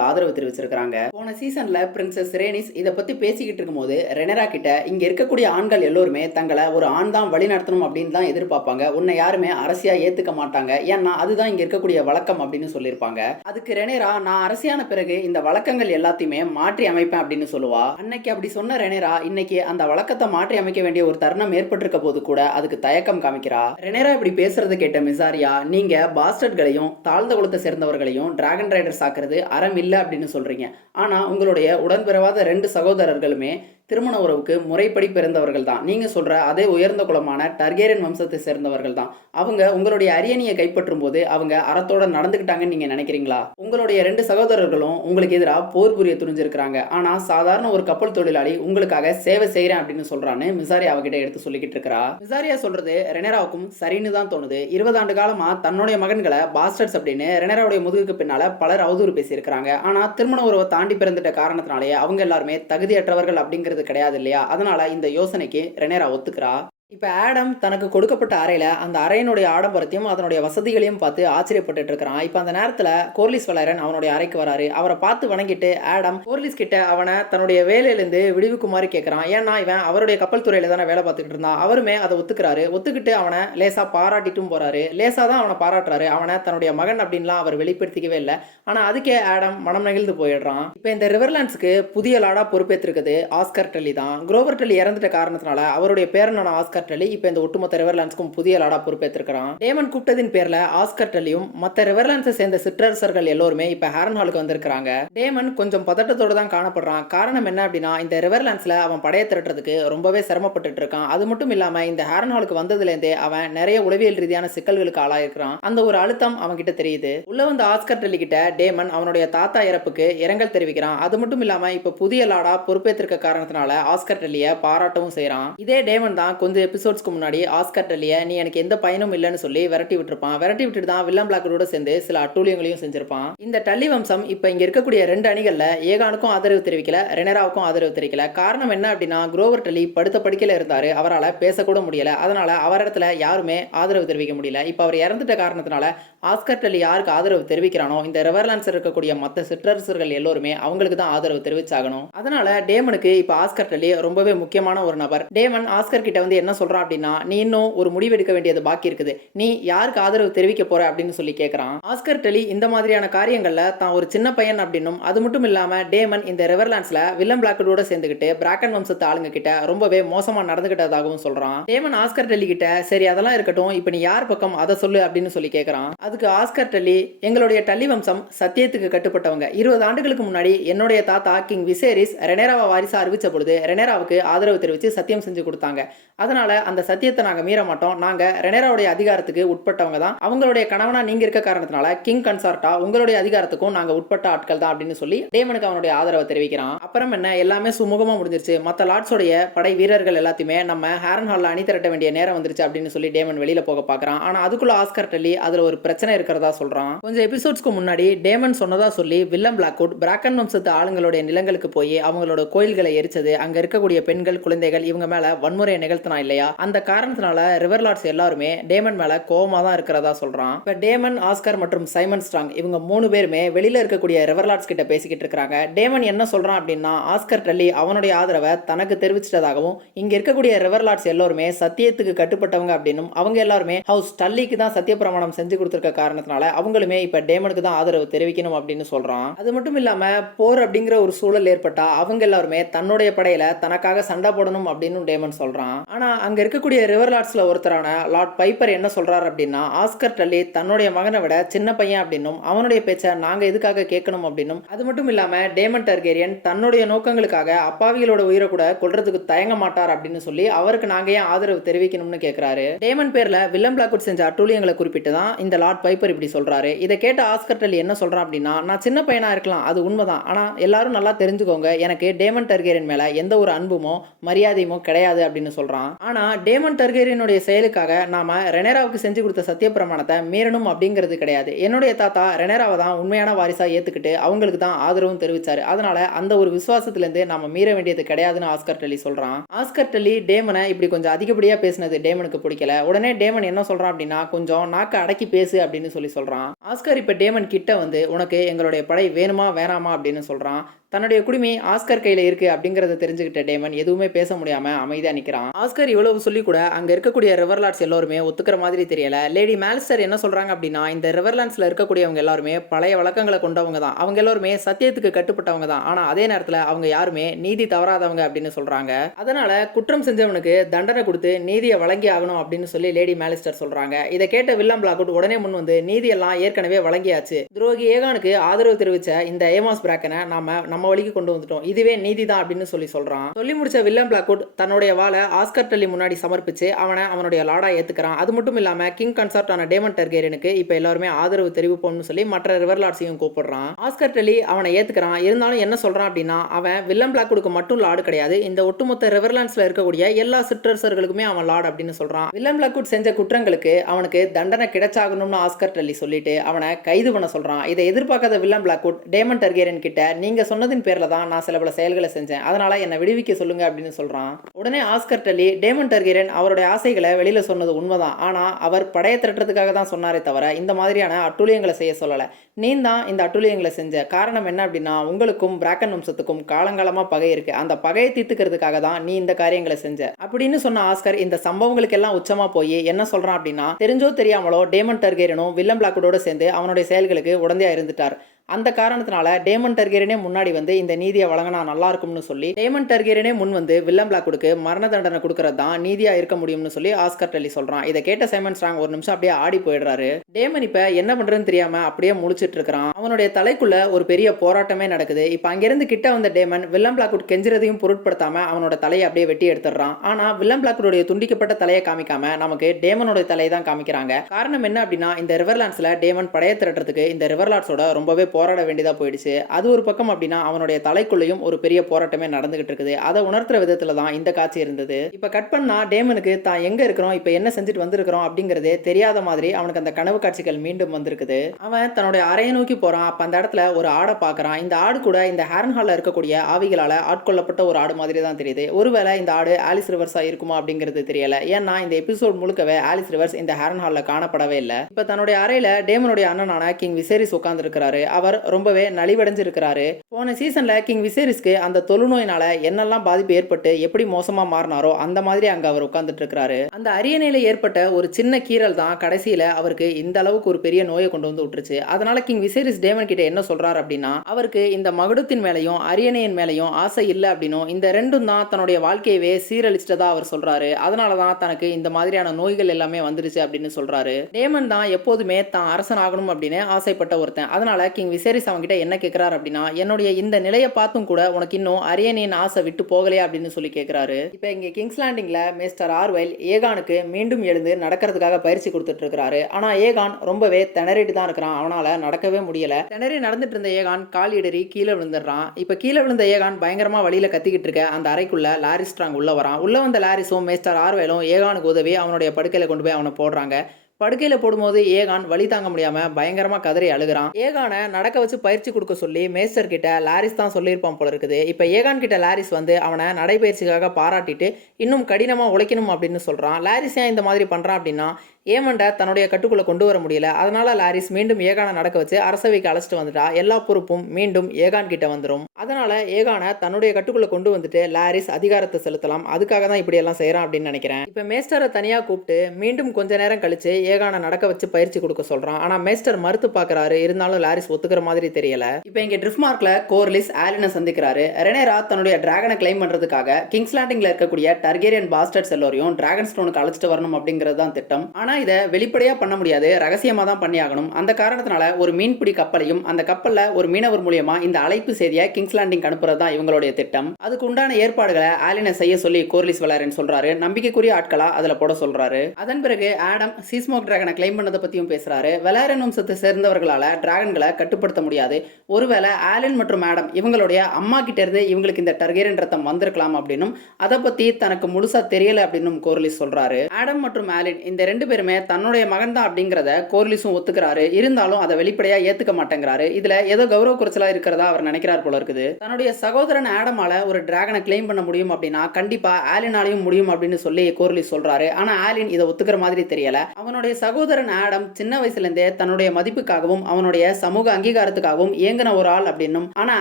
ஆதரவு தெரிவிச்சிருக்காங்க. போன சீசன்ல பிரின்சஸ் ரேனிஸ் இதை பத்தி பேசிக்கிட்டு இருக்கும்போது ரெனரா கிட்ட இங்க இருக்கக்கூடிய ஆண்கள் எல்லோருமே தங்களை ஒரு ஆண் தான் வழி நடத்தணும் அப்படின்னு தான் எதிர்பார்ப்பாங்க, உன்னை யாருமே அரசியா ஏத்துக்க மாட்டாங்க, ஏன்னா அதுதான் இங்க இருக்கக்கூடிய வழக்கம் அப்படின்னு சொல்லியிருப்பாங்க. அதுக்கு ரெனரா, நான் அரசியான பிறகு இந்த வழக்கங்கள் எல்லாத்தையுமே மாற்றி அமைப்பேன் அப்படின்னு சொல்லுவா. அன்னைக்கு அப்படி சொன்ன ரெனரா இன்னைக்கு அந்த வழக்கத்தை மாற்றி அமைக்க வேண்டிய ஒரு தருணம் ஏற்பட்டிருக்க போது கூட அதுக்கு தயக்கம் காமிக்கிறா. ரெனரா இப்படி பேசுறதை கேட்ட மிசாரியா, நீங்க பாஸ்டர்ட்களையும் தாழ்ந்த குலத்தை சேர்ந்தவர்களையும் டிராகன் ரைடர்ஸ் ஆக்குறது அறம் இல்லை அப்படின்னு சொல்றீங்க. ஆனா உங்களுடைய உடன்பிறவாத 2 சகோதரர்களுமே திருமண உறவுக்கு முறைப்படி பிறந்தவர்கள் தான். நீங்க சொல்ற அதே உயர்ந்த குலமான டர்கேரியன் வம்சத்தை சேர்ந்தவர்கள் தான். அவங்க உங்களுடைய அரியணையை கைப்பற்றும் போது அவங்க அறத்தோட நடந்துக்கிட்டாங்கன்னு நீங்க நினைக்கிறீங்களா? உங்களுடைய 2 சகோதரர்களும் உங்களுக்கு எதிராக போர் புரிய துணிஞ்சிருக்கிறாங்க. ஆனா சாதாரண ஒரு கப்பல் தொழிலாளி உங்களுக்காக சேவை செய்யறேன் அப்படின்னு சொல்றான்னு மிசாரியா அவகிட்ட எடுத்து சொல்லிக்கிட்டு இருக்கிறா. மிசாரியா சொல்றது ரெனராவுக்கும் சரின்னு தான் தோணுது. 20 ஆண்டு காலமா தன்னுடைய மகன்களை பாஸ்டர்ஸ் அப்படின்னு ரெனராவுடைய முதுகுக்கு பின்னால பலர் அவதூறு பேசியிருக்கிறாங்க. ஆனா திருமண உறவை தாண்டி பிறந்துட்ட காரணத்தினாலேயே அவங்க எல்லாருமே தகுதியற்றவர்கள் அப்படிங்கிறது கிடையாது இல்லையா? அதனால இந்த யோசனைக்கு ரெனரா ஒத்துக்கிறா. இப்போ ஆடம் தனக்கு கொடுக்கப்பட்ட அறையில் அந்த அறையினுடைய ஆடம்பரத்தையும் அதனுடைய வசதிகளையும் பார்த்து ஆச்சரியப்பட்டு இருக்கிறான். இப்போ அந்த நேரத்தில் கோர்லிஸ் வளைரன் அவனுடைய அறைக்கு வராரு. அவரை பார்த்து வணங்கிட்டு ஆடம் கோர்லிஸ் கிட்ட அவனை தன்னுடைய வேலையிலேருந்து விடுவிக்குமாறு கேட்குறான். ஏன்னா இவன் அவருடைய கப்பல் துறையில் தானே வேலை பார்த்துக்கிட்டு இருந்தான். அவருமே அதை ஒத்துக்கிறாரு. ஒத்துக்கிட்டு அவனை லேசாக பாராட்டிட்டும் போறாரு. லேசாக தான் அவனை பாராட்டுறாரு. அவனை தன்னுடைய மகன் அப்படின்லாம் அவர் வெளிப்படுத்திக்கவே இல்லை. ஆனால் அதுக்கே ஆடம் மனம் நெகிழ்ந்து போயிடுறான். இப்போ இந்த ரிவர்லாண்ட்ஸுக்கு புதிய லாடா பொறுப்பேற்றிருக்குது ஆஸ்கர் டெல்லி தான். குரோவர் டெல்லி இறந்துட்ட காரணத்தினால அவருடைய பேரனான ஆஸ்கர் டெல்லி இப்போ இந்த ஒட்டுமொத்த ரிவர்லாண்ட்ஸ்க்கும் புதிய லாடா பொறுப்பேற்றிருக்கிறான். டேமன் கூப்பிட்டதின் பேர்ல ஆஸ்கர் டெல்லியும் மற்ற ரிவர்லாண்ட்ஸை சேர்ந்த சிற்றரசர்கள் எல்லோருமே இப்போ ஹாரன்ஹாலுக்கு வந்திருக்காங்க. டேமன் கொஞ்சம் பதட்டத்தோடு தான் காணப்படுறான். காரணம் என்ன அப்படின்னா இந்த ரிவர்லாண்ட்ஸ்ல அவன் படையை திரட்டுறதுக்கு ரொம்பவே சிரமப்பட்டு இருக்கான். அது மட்டும் இல்லாம இந்த ஹாரன்ஹாலுக்கு வந்ததுலேருந்தே அவன் நிறைய உளவியல் ரீதியான சிக்கல்களுக்கு ஆளாயிருக்கிறான். அந்த ஒரு அழுத்தம் அவன் கிட்ட தெரியுது. உள்ள வந்த ஆஸ்கர் டெல்லி கிட்ட டேமன் அவனுடைய தாத்தா இறப்புக்கு இரங்கல் தெரிவிக்கிறான். அது மட்டும் இல்லாம இப்ப புதிய லாடா பொறுப்பேற்றிருக்க காரணத்தினால ஆஸ்கர் டெல்லியை பாராட்டவும் செய்யறான். இதே டேமன் தான் கொஞ்சம் எபிசோட்ஸ்க்கு முன்னாடி ஆஸ்கர் டெல்லியை நீ எனக்கு எந்த பயனும் இல்லைன்னு சொல்லி விரட்டி விட்டுருப்பான். விரட்டி விட்டுட்டு தான் வில்லம் பிளாக்கரோட சேர்ந்து சில அட்டூழியங்களையும் செஞ்சிருப்பான். இந்த டல்லி வம்சம் இப்ப இங்க இருக்கக்கூடிய 2 அணிகள்ல ஏகானுக்கும் ஆதரவு தெரிவிக்கல, ரெனராவுக்கும் ஆதரவு தெரிவிக்கல. காரணம் என்ன அப்படின்னா குரோவர் டெல்லி படுத்த படுக்கையில இருந்தாரு. அவரால் பேசக்கூட முடியல. அதனால அவர் இடத்துல யாருமே ஆதரவு தெரிவிக்க முடியல. இப்ப அவர் இறந்துட்ட காரணத்தினால ஆஸ்கர் டெல்லி யாருக்கு ஆதரவு தெரிவிக்கிறானோ இந்த ரிவர்லாண்ட்ஸ் இருக்கக்கூடிய மற்ற சிற்றரசர்கள் எல்லோருமே அவங்களுக்கு தான் ஆதரவு தெரிவிச்சாகணும். அதனால டேமனுக்கு இப்ப ஆஸ்கர் டெல்லி ரொம்பவே முக்கியமான ஒரு நபர். டேமன் ஆஸ்கர் கிட்ட வந்து என்ன சொல்றான் அப்படின்னா, நீ இன்னும் ஒரு முடிவு எடுக்க வேண்டியது பாக்கி இருக்குது, நீ யாருக்கு ஆதரவு தெரிவிக்க போற அப்படின்னு சொல்லி கேட்கறான். ஆஸ்கர் டெல்லி இந்த மாதிரியான காரியங்கள்ல தான் ஒரு சின்ன பையன் அப்படின்னும், அது மட்டும் இல்லாம டேமன் இந்த ரிவர்லாண்ட்ஸ்ல வில்லம் பிளாக்கரோட சேர்ந்துக்கிட்டு பிராக்கன் வம்சத்து ஆளுங்க கிட்ட ரொம்பவே மோசமா நடந்துகிட்டதாகவும் சொல்றான். டேமன் ஆஸ்கர் டெல்லி கிட்ட சரி அதெல்லாம் இருக்கட்டும், இப்ப நீ யார் பக்கம் அதை சொல்லு அப்படின்னு சொல்லி கேட்கறான். அதுக்கு ஆஸ்கர் டெல்லி, எங்களுடைய டல்லி வம்சம் சத்தியத்துக்கு கட்டுப்பட்டவங்க. 20 ஆண்டுகளுக்கு முன்னாடி என்னுடைய தாத்தா கிங் விசேரிஸ் ரெனராவை வாரிசா அறிவிச்ச பொழுது ரெனராவுக்கு ஆதரவு தெரிவித்து சத்தியம் செஞ்சு கொடுத்தாங்க. அதனால அந்த சத்தியத்தை நாங்க மீற மாட்டோம். நாங்க ரெனராவுடைய அதிகாரத்துக்கு உட்பட்டவங்க தான். அவங்களுடைய கணவனா நீங்க இருக்க காரணத்தினால கிங் கன்சார்ட்டா உங்களுடைய அதிகாரத்துக்கும் நாங்க உட்பட்ட ஆட்கள் தான் அப்படின்னு சொல்லி டேமனுக்கு அவனுடைய ஆதரவை தெரிவிக்கிறான். அப்புறம் என்ன, எல்லாமே சுமூகமா முடிஞ்சிருச்சு. மற்ற லார்ட்ஸோடைய படை வீரர்கள் எல்லாத்தையுமே நம்ம ஹாரன்ஹால்ல அணி திரட்ட வேண்டிய நேரம் வந்துருச்சு அப்படின்னு சொல்லி டேமன் வெளியில போக பாக்குறான். ஆனா அதுக்குள்ள ஆஸ்கர் டெல்லி அதுல ஒரு பிரச்சனை இருக்கிறதா சொல்றான். கொஞ்சம் எபிசோட்ஸ்க்கு முன்னாடி டேமன் சொன்னதா சொல்லி வில்லம் பிளாக்வுட் பிராக்கன் வம்சத்து ஆளுங்களுடைய நிலங்களுக்கு போய் அவங்களோட கோயில்களை எரிச்சது, அங்க இருக்கக்கூடிய பெண்கள் குழந்தைகள் இவங்க மேல வன்முறையை நிகழ்த்தினா இல்லையா, அந்த காரணத்தினால ரிவர் லார்ட்ஸ் எல்லாருமே டேமன் மேல கோவமா தான் இருக்கிறதா சொல்றான். இப்ப டேமன், ஆஸ்கர் மற்றும் சைமன் ஸ்ட்ராங் இவங்க 3 பேருமே வெளியில இருக்கக்கூடிய ரிவர் லார்ட்ஸ் கிட்ட பேசிக்கிட்டு இருக்காங்க. டேமன் என்ன சொல்றான் அப்படின்னா, ஆஸ்கர் டெல்லி அவனுடைய ஆதரவை தனக்கு தெரிவிச்சிட்டதாகவும், இங்க இருக்கக்கூடிய ரிவர் லார்ட்ஸ் எல்லாருமே சத்தியத்துக்கு கட்டுப்பட்டவங்க அப்படின்னும், அவங்க எல்லாருமே ஹவுஸ் டல்லிக்கு தான் சத்திய பிரமாணம் செஞ்சு கொடுத்திருக்க காரணத்தினால அவங்களுமே இப்ப டேமனுக்கு தான் ஆதரவு தெரிவிக்கணும் அப்படின்னு சொல்றான். அது மட்டும் இல்லாம போர் அப்படிங்கிற ஒரு சூழல் ஏற்பட்டா அவங்க எல்லாருமே தன்னுடைய படையில தனக்காக சண்டை போடணும் அப்படின்னு டேமன் சொல்றான். ஆனா அங்க இருக்கக்கூடிய ரிவர் லார்ட்ஸ்ல ஒருத்தரான லார்ட் பைப்பர் என்ன சொல்றாரு அப்படின்னா, ஆஸ்கர் டல்லி தன்னுடைய மகனை விட சின்ன பையன் அப்படின்னும், அவனுடைய பேச்சை நாங்க எதுக்காக கேட்கணும் அப்படின்னும், அது மட்டும் இல்லாம டேமன் டார்கேரியன் தன்னுடைய நோக்கங்களுக்காக அப்பாவிகளோட உயிரை கூட கொல்றதுக்கு தயங்க மாட்டார் அப்படின்னு சொல்லி அவருக்கு நாங்க ஏன் ஆதரவு தெரிவிக்கணும்னு கேட்கிறாரு. டேமன் பேர்ல வில்லம் பிளாக்வுட் செஞ்ச அட்டூழியங்களை குறிப்பிட்டு தான் இந்த லார்ட் பைப்பர் இப்படி சொல்றாரு. இதை கேட்ட ஆஸ்கர் டல்லி என்ன சொல்றான் அப்படின்னா, நான் சின்ன பையனா இருக்கலாம், அது உண்மைதான். ஆனா எல்லாரும் நல்லா தெரிஞ்சுக்கோங்க, எனக்கு டேமன் டார்கேரியன் மேல எந்த ஒரு அன்புமோ மரியாதையுமோ கிடையாது அப்படின்னு சொல்றான். ஆனா டேமன் டர்கேரியனுடைய செயலுக்காக நாம ரெனேராவுக்கு செஞ்சு கொடுத்த சத்திய பிரமாணத்தை மீறணும் அப்படிங்கிறது கிடையாது. என்னுடைய தாத்தா ரெனேராவை தான் உண்மையான வாரிசா ஏத்துக்கிட்டு அவங்களுக்கு தான் ஆதரவும் தெரிவிச்சாரு. அதனால அந்த ஒரு விசுவாசத்துல இருந்து நாம மீற வேண்டியது கிடையாதுன்னு ஆஸ்கர் டெல்லி சொல்றான். ஆஸ்கர் டெல்லி டேமனை இப்படி கொஞ்சம் அதிகப்படியா பேசினது டேமனுக்கு பிடிக்கல. உடனே டேமன் என்ன சொல்றான் அப்படின்னா, கொஞ்சம் நாக்க அடக்கி பேசு அப்படின்னு சொல்றான். ஆஸ்கர் இப்ப டேமன் கிட்ட வந்து, உனக்கு எங்களுடைய படை வேணுமா வேணாமா அப்படின்னு சொல்றான். தன்னுடைய குடிமை ஆஸ்கர் கையில இருக்கு அப்படிங்கறத தெரிஞ்சுக்கிட்ட டேமன் எதுவுமே பேச முடியாம அமைதியா நிக்கிறான். ஆஸ்கர் இவ்வளவு சொல்லி கூட அங்க இருக்கக்கூடிய ரிவர்லார்ட்ஸ் எல்லாருமே ஒத்துக்கிற மாதிரி தெரியல. லேடி மேலிஸ்டர் என்ன சொல்றாங்க அப்படின்னா, இந்த ரிவர்லாண்ட்ஸ்ல இருக்கக்கூடியவங்க எல்லாருமே பழைய வழக்கங்களை கொண்டவங்க தான். அவங்க எல்லாருமே சத்தியத்துக்கு கட்டுப்பட்டவங்க தான். ஆனா அதே நேரத்துல அவங்க யாருமே நீதி தவறாதவங்க அப்படின்னு சொல்றாங்க. அதனால குற்றம் செஞ்சவனுக்கு தண்டனை கொடுத்து நீதியை வழங்கி ஆகணும் அப்படின்னு சொல்லி லேடி மேலிஸ்டர் சொல்றாங்க. இதை கேட்ட வில்லம் பிளாக்வுட் உடனே முன் வந்து, நீதி எல்லாம் ஏற்கனவே வழங்கியாச்சு. துரோகி ஏகானுக்கு ஆதரவு தெரிவிச்ச இந்த ஏமாஸ் பிராக்கனை நம்ம வழிக்கு கொண்டு வந்துட்டோம். இதுவே நீதிதான் அப்படின்னு சொல்றான். சொல்லி முடிச்ச வில்லம் பிளாக்வுட் தன்னுடைய வாளை ஆஸ்கர் டெல்லி முன்னாடி சமர்ப்பிச்சு அவனுடைய லாடா ஏத்துக்கிறான். அது மட்டும் இல்லாம கிங் கன்சார்ட் ஆன டேமன் டர்கேரியனுக்கு இப்ப எல்லாருமே ஆதரவு தெரிவிப்போம்னு சொல்லி மற்ற ரிவர்லார்ட்ஸையும் கூப்பிடுறான். ஆஸ்கர் டெல்லி அவனை ஏத்துக்கிறான். இருந்தாலும் என்ன சொல்றான் அப்படின்னா, அவன் வில்லம் பிளாக்வுட்க்கு மட்டும் லார்டு கிடையாது, இந்த ஒட்டுமொத்த ரிவர்லாண்ட்ஸ்ல இருக்கக்கூடிய எல்லா சிற்றரசர்களுக்குமே அவன் லார்டு அப்படின்னு சொல்றான். வில்லம் பிளாக்வுட் செஞ்ச குற்றங்களுக்கு அவனுக்கு தண்டனை கிடைச்சாகணும்னு ஆஸ்கர் டெல்லி சொல்லிட்டு அவனை கைது பண்ண சொல்றான். இதை எதிர்பார்க்காத வில்லம் பிளாக்வுட் டேமன் டர்கேரியன் கிட்ட, நீங்க சொன்னதின் பேர்ல தான் நான் சில பல செயல்களை செஞ்சேன், அதனால என்னை விடுவிக்க சொல்லுங்க அப்படின்னு சொல்றான். உடனே ஆஸ்கர் டெல்லி, டேமன் டர்கேரியன் அவருடைய ஆசைகளை வெளியில சொன்னது உண்மைதான், ஆனா அவர் படையை திரட்டுறதுக்காக தான் சொன்னாரே தவிர இந்த மாதிரியான அட்டூழியங்களை செய்ய சொல்லல. நீ தான் இந்த அட்டூழியங்களை செஞ்ச. காரணம் என்ன அப்படின்னா, உங்களுக்கும் பிராக்கன் வம்சத்துக்கும் காலங்காலமா பகை இருக்கு, அந்த பகையை தீர்த்துக்கிறதுக்காக தான் நீ இந்த காரியங்களை செஞ்ச அப்படின்னு சொன்ன ஆஸ்கர் இந்த சம்பவங்களுக்கு எல்லாம் உச்சமா போய் என்ன சொல்றான் அப்படின்னா, தெரிஞ்சோ தெரியாமலோ டேமன் டர்கேரியனும் வில்லம் பிளாக்வுட்டோட சேர்ந்து அவனுடைய செயல்களுக்கு உடந்தையா இருந்துட்டார். அந்த காரணத்தினால டேமன் டர்கேரியனே முன்னாடி வந்து இந்த நீதியை வழங்கினா நல்லா இருக்கும்னு சொல்லி டேமன் டர்கேரியனே முன் வந்து வில்லம் பிளாக்வுட்க்கு மரண தண்டனை கொடுக்கறது தான் நீதியா இருக்க முடியும்னு சொல்லி ஆஸ்கர் டெல்லி சொல்றான். இதை கேட்ட சைமன் ஸ்ட்ராங் ஒரு நிமிஷம் அப்படியே ஆடி போயிடுறாரு. டேமன் இப்ப என்ன பண்றதுன்னு தெரியாம அப்படியே முழிச்சிட்டு இருக்கிறான். அவனுடைய தலைக்குள்ள ஒரு பெரிய போராட்டமே நடக்குது. இப்ப அங்கிருந்து கிட்ட வந்த டேமன் வில்லம் பிளாக்வுட் கெஞ்சுறதையும் பொருட்படுத்தாம அவனோட தலையை அப்படியே வெட்டி எடுத்துடுறான். ஆனா வில்லம் பிளாக்வுடைய துண்டிக்கப்பட்ட தலையை காமிக்காம நமக்கு டேமனோட தலையை தான் காமிக்கிறாங்க. காரணம் என்ன அப்படின்னா, இந்த ரிவர்லாண்ட்ஸ்ல டேமன் படையை திரட்டுறதுக்கு இந்த ரிவர்லாண்ட்ஸோட ரொம்பவே போராட வேண்டியதா போயிடுச்சு. அது ஒரு பக்கம் அப்படின்னா, அவனுடைய தலைக்குள்ளேயும் ஒரு பெரிய போராட்டமே நடந்துகிட்டு இருக்குது. அதை உணர்த்துற விதத்துல தான் இந்த காட்சி இருந்தது. இப்ப கட் பண்ணா டேமனுக்கு தான் எங்க இருக்கிறோம், இப்ப என்ன செஞ்சுட்டு வந்திருக்கிறோம் அப்படிங்கறதே தெரியாத மாதிரி அவனுக்கு அந்த கனவு காட்சிகள் மீண்டும் வந்திருக்குது. அவன் தன்னுடைய அறையை நோக்கி போறான். அப்ப அந்த இடத்துல ஒரு ஆடை பாக்குறான். இந்த ஆடு கூட இந்த ஹேரன் ஹால்ல இருக்கக்கூடிய ஆவிகளால ஆட்கொள்ளப்பட்ட ஒரு ஆடு மாதிரி தான் தெரியுது. ஒருவேளை இந்த ஆடு ஆலிஸ் ரிவர்ஸா இருக்குமா அப்படிங்கிறது தெரியல. ஏன்னா இந்த எபிசோட் முழுக்கவே ஆலிஸ் ரிவர்ஸ் இந்த ஹேரன் ஹால்ல காணப்படவே இல்லை. இப்ப தன்னுடைய அறையில டேமனுடைய அண்ணனான கிங் விசேரிஸ் உட்கார்ந்து இருக்கிறாரு. அவர் ரொம்பவே நலிவடைஞ்சிருக்கிறாரு. போன சீசன்ல கிங் விசேரிஸ்க்கு அந்த தொழுநோயினால என்னெல்லாம் பாதிப்பு ஏற்பட்டு எப்படி மோசமா மாறினாரோ அந்த மாதிரி அங்க அவர் உட்கார்ந்துட்டு இருக்கிறாரு. அந்த அரியணையில ஏற்பட்ட ஒரு சின்ன கீறல் தான் கடைசியில அவருக்கு இந்த அளவுக்கு ஒரு பெரிய நோயை கொண்டு வந்து விட்டுருச்சு. அதனால கிங் விசேரிஸ் டேமன் கிட்ட என்ன சொல்றாரு அப்படின்னா, அவருக்கு இந்த மகுடத்தின் மேலையும் அரியணையின் மேலையும் ஆசை இல்லை அப்படின்னும், இந்த ரெண்டும் தான் தன்னுடைய வாழ்க்கையவே சீரழிச்சிட்டதா அவர் சொல்றாரு. அதனாலதான் தனக்கு இந்த மாதிரியான நோய்கள் எல்லாமே வந்துருச்சு அப்படின்னு சொல்றாரு. டேமன் தான் எப்போதுமே தான் அரசன் ஆகணும் அப்படின்னு ஆசைப்பட்ட ஒருத்தன். அதனால கிங் விசேரிஸ் அவங்கிட்ட என்ன கேட்கிறாரு அப்படின்னா, என்னுடைய இந்த நிலையை பார்த்தும் கூட உனக்கு இன்னும் அரியணையின் ஆசை விட்டு போகலையா அப்படின்னு சொல்லி கேட்கிறாரு. இப்ப இங்க கிங்ஸ் லேண்டிங்ல மிஸ்டர் ஆர்வெல் ஏகானுக்கு மீண்டும் எழுந்து நடக்கிறதுக்காக பயிற்சி கொடுத்துட்டு இருக்காரு. ஆனா ஏகான் ரொம்பவே திணறிட்டு தான் இருக்கிறான். அவனால நடக்கவே முடியல. திணறி நடந்துட்டு இருந்த ஏகான் கால் இடறி கீழே விழுந்துடுறான். இப்ப கீழே விழுந்த ஏகான் பயங்கரமா வழியில கத்திக்கிட்டு இருக்க அந்த அறைக்குள்ள லாரிஸ் ஸ்ட்ராங் உள்ள வரான். உள்ள வந்த லாரிஸும் மிஸ்டர் ஆர்வெலும் ஏகானுக்கு உதவி அவனுடைய படுக்கையில கொண்டு போய் அவனை போடுறாங்க. படுக்கையில போடும்போது ஏகான் வலி தாங்க முடியாம பயங்கரமா கதறி அழுகிறான். ஏகானை நடக்க வச்சு பயிற்சி கொடுக்க சொல்லி மேஸ்டர் கிட்ட லாரிஸ் தான் சொல்லியிருப்பான் போல இருக்குது. இப்ப ஏகான் கிட்ட லாரிஸ் வந்து அவனை நடைபயிற்சிக்காக பாராட்டிட்டு இன்னும் கடினமா உழைக்கணும் அப்படின்னு சொல்றான். லாரிஸ் ஏன் இந்த மாதிரி பண்றான் அப்படின்னா, ஏமண்ட தன்னுடைய கட்டுக்குள்ள கொண்டு வர முடியல. அதனால லாரிஸ் மீண்டும் ஏகானை நடக்க வச்சு அரசவைக்கு அழைச்சிட்டு வந்துட்டா எல்லா பொறுப்பும் மீண்டும் ஏகான் கிட்ட வந்துடும். அதனால ஏகானை தன்னுடைய கட்டுக்குள்ள கொண்டு வந்துட்டு லாரிஸ் அதிகாரத்தை செலுத்தலாம். அதுக்காக தான் இப்படி எல்லாம் செய்யறான் அப்படின்னு நினைக்கிறேன். இப்ப மேஸ்டரை தனியா கூப்பிட்டு மீண்டும் கொஞ்ச நேரம் கழிச்சு ஏகானை நடக்க வச்சு பயிற்சி கொடுக்க சொல்றான். ஆனா மேஸ்டர் மறுத்து பாக்குறாரு. இருந்தாலும் லாரிஸ் ஒத்துக்கிற மாதிரி தெரியல. இப்ப இங்க ட்ரிஃப்ட்மார்க்ல கோர்லிஸ் ஆலினை சந்திக்கிறாரு. ரெனேரா தன்னுடைய டிராகனை கிளைம் பண்றதுக்காக கிங்ஸ் லேண்டிங்ல இருக்கக்கூடிய டர்கேரியன் பாஸ்டர்ட்ஸ் எல்லாரையும் டிராகன் ஸ்டோனுக்கு அழைச்சிட்டு வரணும் அப்படிங்கிறது தான் திட்டம். ஆனா இதை வெளிப்படையா பண்ண முடியாது, ரகசியமா தான் பண்ணி ஆகணும். அந்த காரணத்தினால ஒரு மீன்பிடி கப்பலையும் அந்த கப்பல்ல ஒரு மீனவர் மூலியமா இந்த அழைப்பு செய்தியை கிங்ஸ் லேண்டிங் அனுப்புறது தான் இவங்களுடைய திட்டம். அதுக்கு உண்டான ஏற்பாடுகளை ஆலினை செய்ய சொல்லி கோர்லிஸ் வலாரன் சொல்றாரு. நம்பிக்கைக்குரிய ஆட்களா அதுல போட சொல்றாரு. அதன் பிறகு ஆடம் சீஸ்மோக் டிராகனை கிளைம் பண்ணதை பத்தியும் பேசுறாரு. வலாரன் வம்சத்தை சேர்ந்தவர்களால டிராகன்களை கட்டுப்படுத்த முடியாது. ஒருவேளை ஆலின் மற்றும் ஆடம் இவங்களுடைய அம்மா கிட்ட இருந்து இவங்களுக்கு இந்த டர்கேரியன் ரத்தம் வந்திருக்கலாம் அப்படின்னும் அதை பத்தி தனக்கு முழுசா தெரியல அப்படின்னு கோர்லிஸ் சொல்றாரு. ஆடம் மற்றும் ஆலின் இந்த ரெண்டு பேருமே தன்னுடைய மகன் தான் அப்படிங்கறத கோர்லிஸும் ஒத்துக்கிறாரு. இருந்தாலும் அதை வெளிப்படையா ஏத்துக்க மாட்டேங்கிறாரு. இதுல ஏதோ கௌரவ குறைச்சலா இருக்கிறதா அவர் நினைக்கிறார் போல இருக்குது. தன்னுடைய சகோதரன் ஆடமால ஒரு டிராகனை கிளைம் பண்ண முடியும் அப்படின்னா கண்டிப்பா ஆலினாலையும் முடியும் அப்படின்னு சொல்லி கோர்லிஸ் சொல்றாரு. ஆனா ஆலின் இதை ஒத்துக்கிற மாதிரி தெரியல. அவனுடைய சகோதரன் ஆடம் சின்ன வயசுல இருந்தே தன்னுடைய மதிப்புக்காகவும் அவனுடைய சமூக அங்கீகாரத்துக்காகவும் இயங்கின ஒரு ஆள் அப்படின்னும், ஆனா